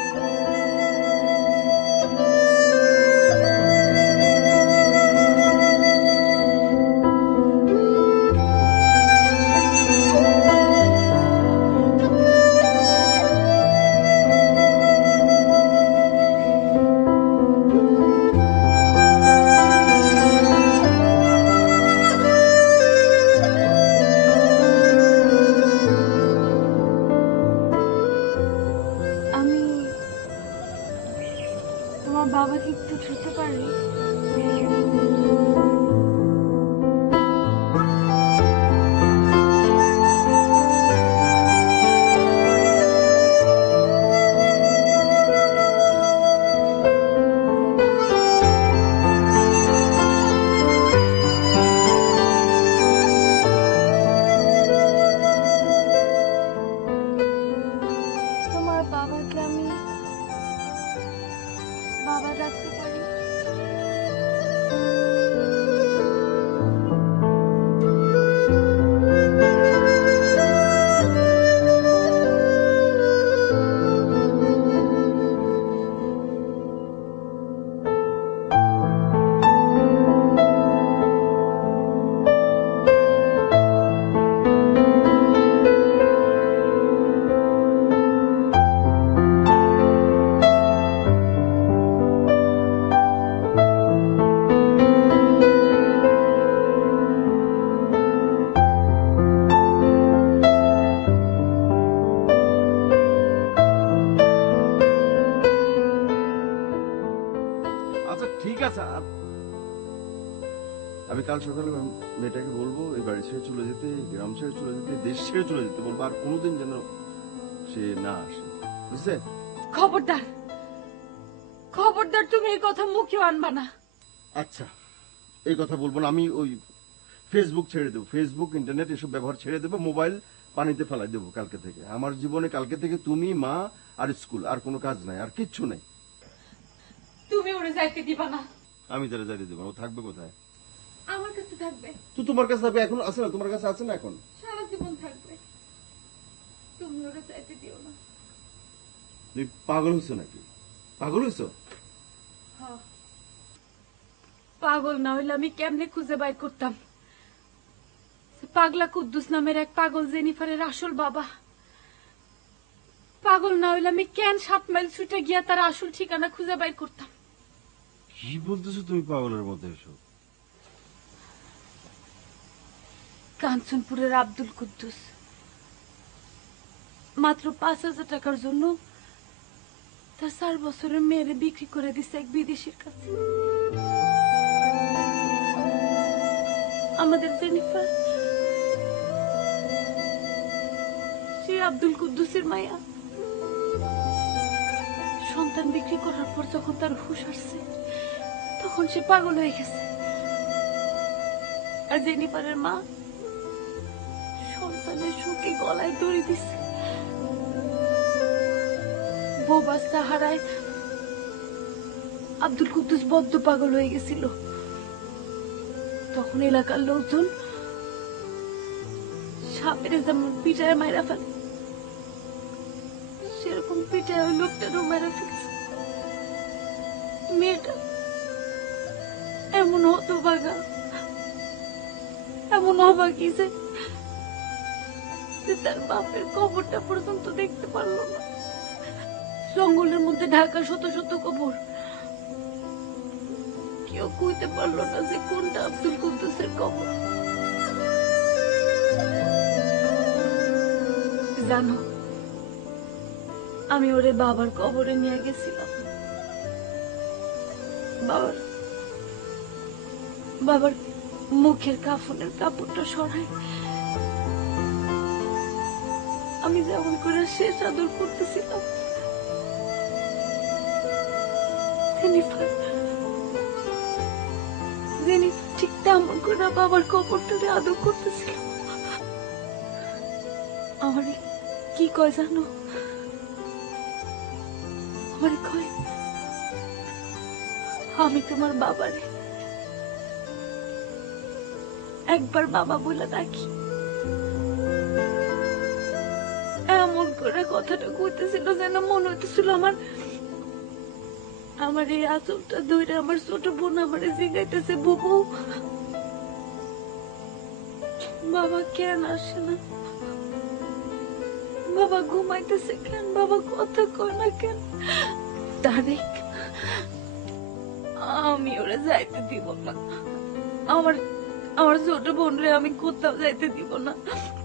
বাবাকে একটু ছুতে পারি? তোমার বাবাকে আমি বাবা ডাকতে পারি? আচ্ছা ঠিক আছে, আমি কাল সকালে মেয়েটাকে বলবো এই বাড়ি ছেড়ে চলে যেতে, গ্রাম ছেড়ে চলে যেতে, দেশ ছেড়ে চলে যেতে বলবো, আর কোনোদিন যেন সে না আসে, বুঝছে? খবরদার, খবরদার, তুমি এই কথা মুখেও আনবা না। আচ্ছা, এই কথা বলবো না। আমি ওই ফেসবুক ছেড়ে দেবো, ফেসবুক ইন্টারনেট এসব ব্যবহার ছেড়ে দেবো, মোবাইল পানিতে ফেলাই দেবো কালকে থেকে। আমার জীবনে কালকে থেকে তুমি, মা আর স্কুল, আর কোনো কাজ নাই, আর কিচ্ছু নাই। তুমি ওরে যাইতে দিবা না। আমি তারা যাইতে দেবো, ও থাকবে কোথায়? আমার কাছে থাকবে। তো তোমার কাছে থাকবে, এখন আছে না? তোমার কাছে আছে না এখন? সারা জীবন থাকবে। তুমি ওরে যাইতে দিও না। তুমি পাগল হয়েছো নাকি? পাগল হয়েছো? হ্যাঁ। পাগল না হইলে আমি কেমনে খুঁজে বাইর করতাম? পাগলা কুদ্দুস নামের এক পাগল জেনিফারের আসল বাবা। পাগল না হইলে আমি কেন 7 মাইল ছুটে গিয়া তার আসল ঠিকানা খুঁজে বাইর করতাম? কি বলতেছো তুমি পাগলের মধ্যে এসব? কাঞ্চনপুরের আব্দুল কুদ্দুস মাত্র 5,000 টাকার জন্য তার 4 বছরের মেয়েরে বিক্রি করে দিছে এক বিদেশির কাছে। আমাদের জেনিফার সে আব্দুল কুদ্দুসের মায়া। সন্তান বিক্রি করার পর যখন তার হুঁশ আসছে তখন সে পাগল হয়ে গেছে। আর জেনিফারের মা সন্তানের সুখে গলায় দড়ি দিছে। বউ বাচ্চা হারায় আব্দুল কুদ্দুস বদ্ধ পাগল হয়ে গেছিল। তখন এলাকার লোকজন সাপের যেমন পিটায় মাইরা ফেলে সেরকম পিটায় ওই লোকটারও মাইরা ফেলছে। মেয়েটা এমন হতভাগা, এমন অবাকি যে তার বাপের কবরটা পর্যন্ত দেখতে পারলো না। জঙ্গলের মধ্যে ঢাকা শত শত কবর, কেউ কইতে পারলো না যে কোনটা আব্দুল কুদ্দুসের কবর। জানো, আমি ওরে বাবার কবরে নিয়ে গেছিলাম। বাবার মুখের কাফনের কাপড়টা সরাই আমি যেমন করে শেষ আদর করতেছিলাম, জেনিফার ঠিক তেমন করে বাবার কবরটারে আদর করতেছিল। আমার কি কয় জানো? আমার কয়, আমি তোমার বাবারে একবার বাবা বলে ডাকি। এমন করে কথাটা কইতেছিল যেন মনে হইতেছিল আমার এই আঁচলটা ধরে আমার ছোট বোন আমারে জিগাইতেছে, বুবু বাবা কেন আসে না? বাবা ঘুমাইতেছে কেন? বাবা কথা কয় না কেন? তারেক, আমি ওরা যাইতে দিব না। আমার ছোট বোন রে আমি কোথাও যাইতে দিব না।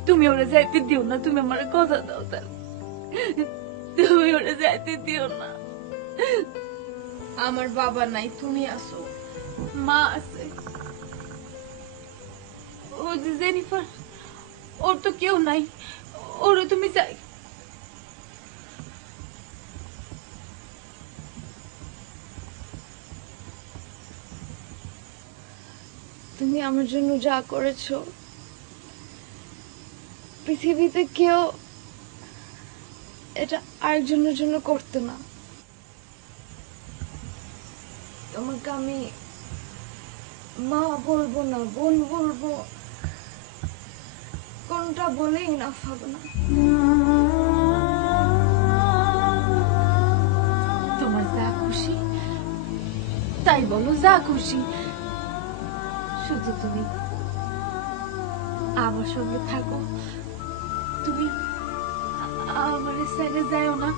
তুমি ওরা যাইতে দিও না, তুমি আমার কথা দাও। তার তুমি ওরা যাইতে দিও না। আমার বাবা নাই, তুমি আসো। মা আছে, ও যে জেনিফার, ওর তো কেউ নাই, ওরে তুমি যাই। তুমি আমার জন্য যা করেছো পৃথিবীতে কেউ এটা আরেকজনের জন্য করতে না। তোমাকে আমি মা বলবো না, বোন বলবো, কোনটা বলেই না হবে না। তোমার যা খুশি তাই বলো, যা খুশি। শুধু তুমি আমার সঙ্গে থাকো, তুমি আমার সাইডে যাও না।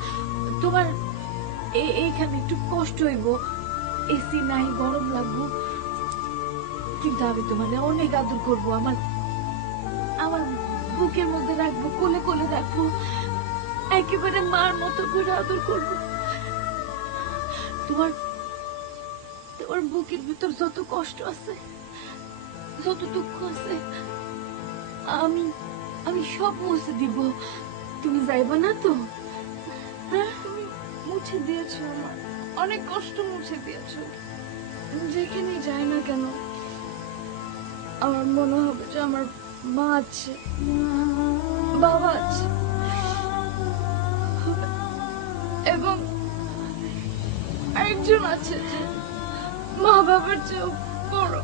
তোমার এইখানে একটু কষ্ট হইব, এসি নাই, গরম লাগবো, কিন্তু আমি তোমার অনেক আদর করবো। আমার বুকের মধ্যে রাখবো, কোলে কোলে রাখবো, একেবারে মার মতো করে আদর করবো। তোমার বুকের ভিতর যত কষ্ট আছে, যত দুঃখ আছে, আমি সব মুছে দিব। তুমি যাইবা না তো? তুমি মুছে দিয়েছো, আমার অনেক কষ্ট মুছে দিয়েছো। যেখানে যাই না কেন আমার মনে হবে যে আমার মা আছে, বাবা আছে এবং আরেকজন আছে যে মা বাবার চেয়েও বড়।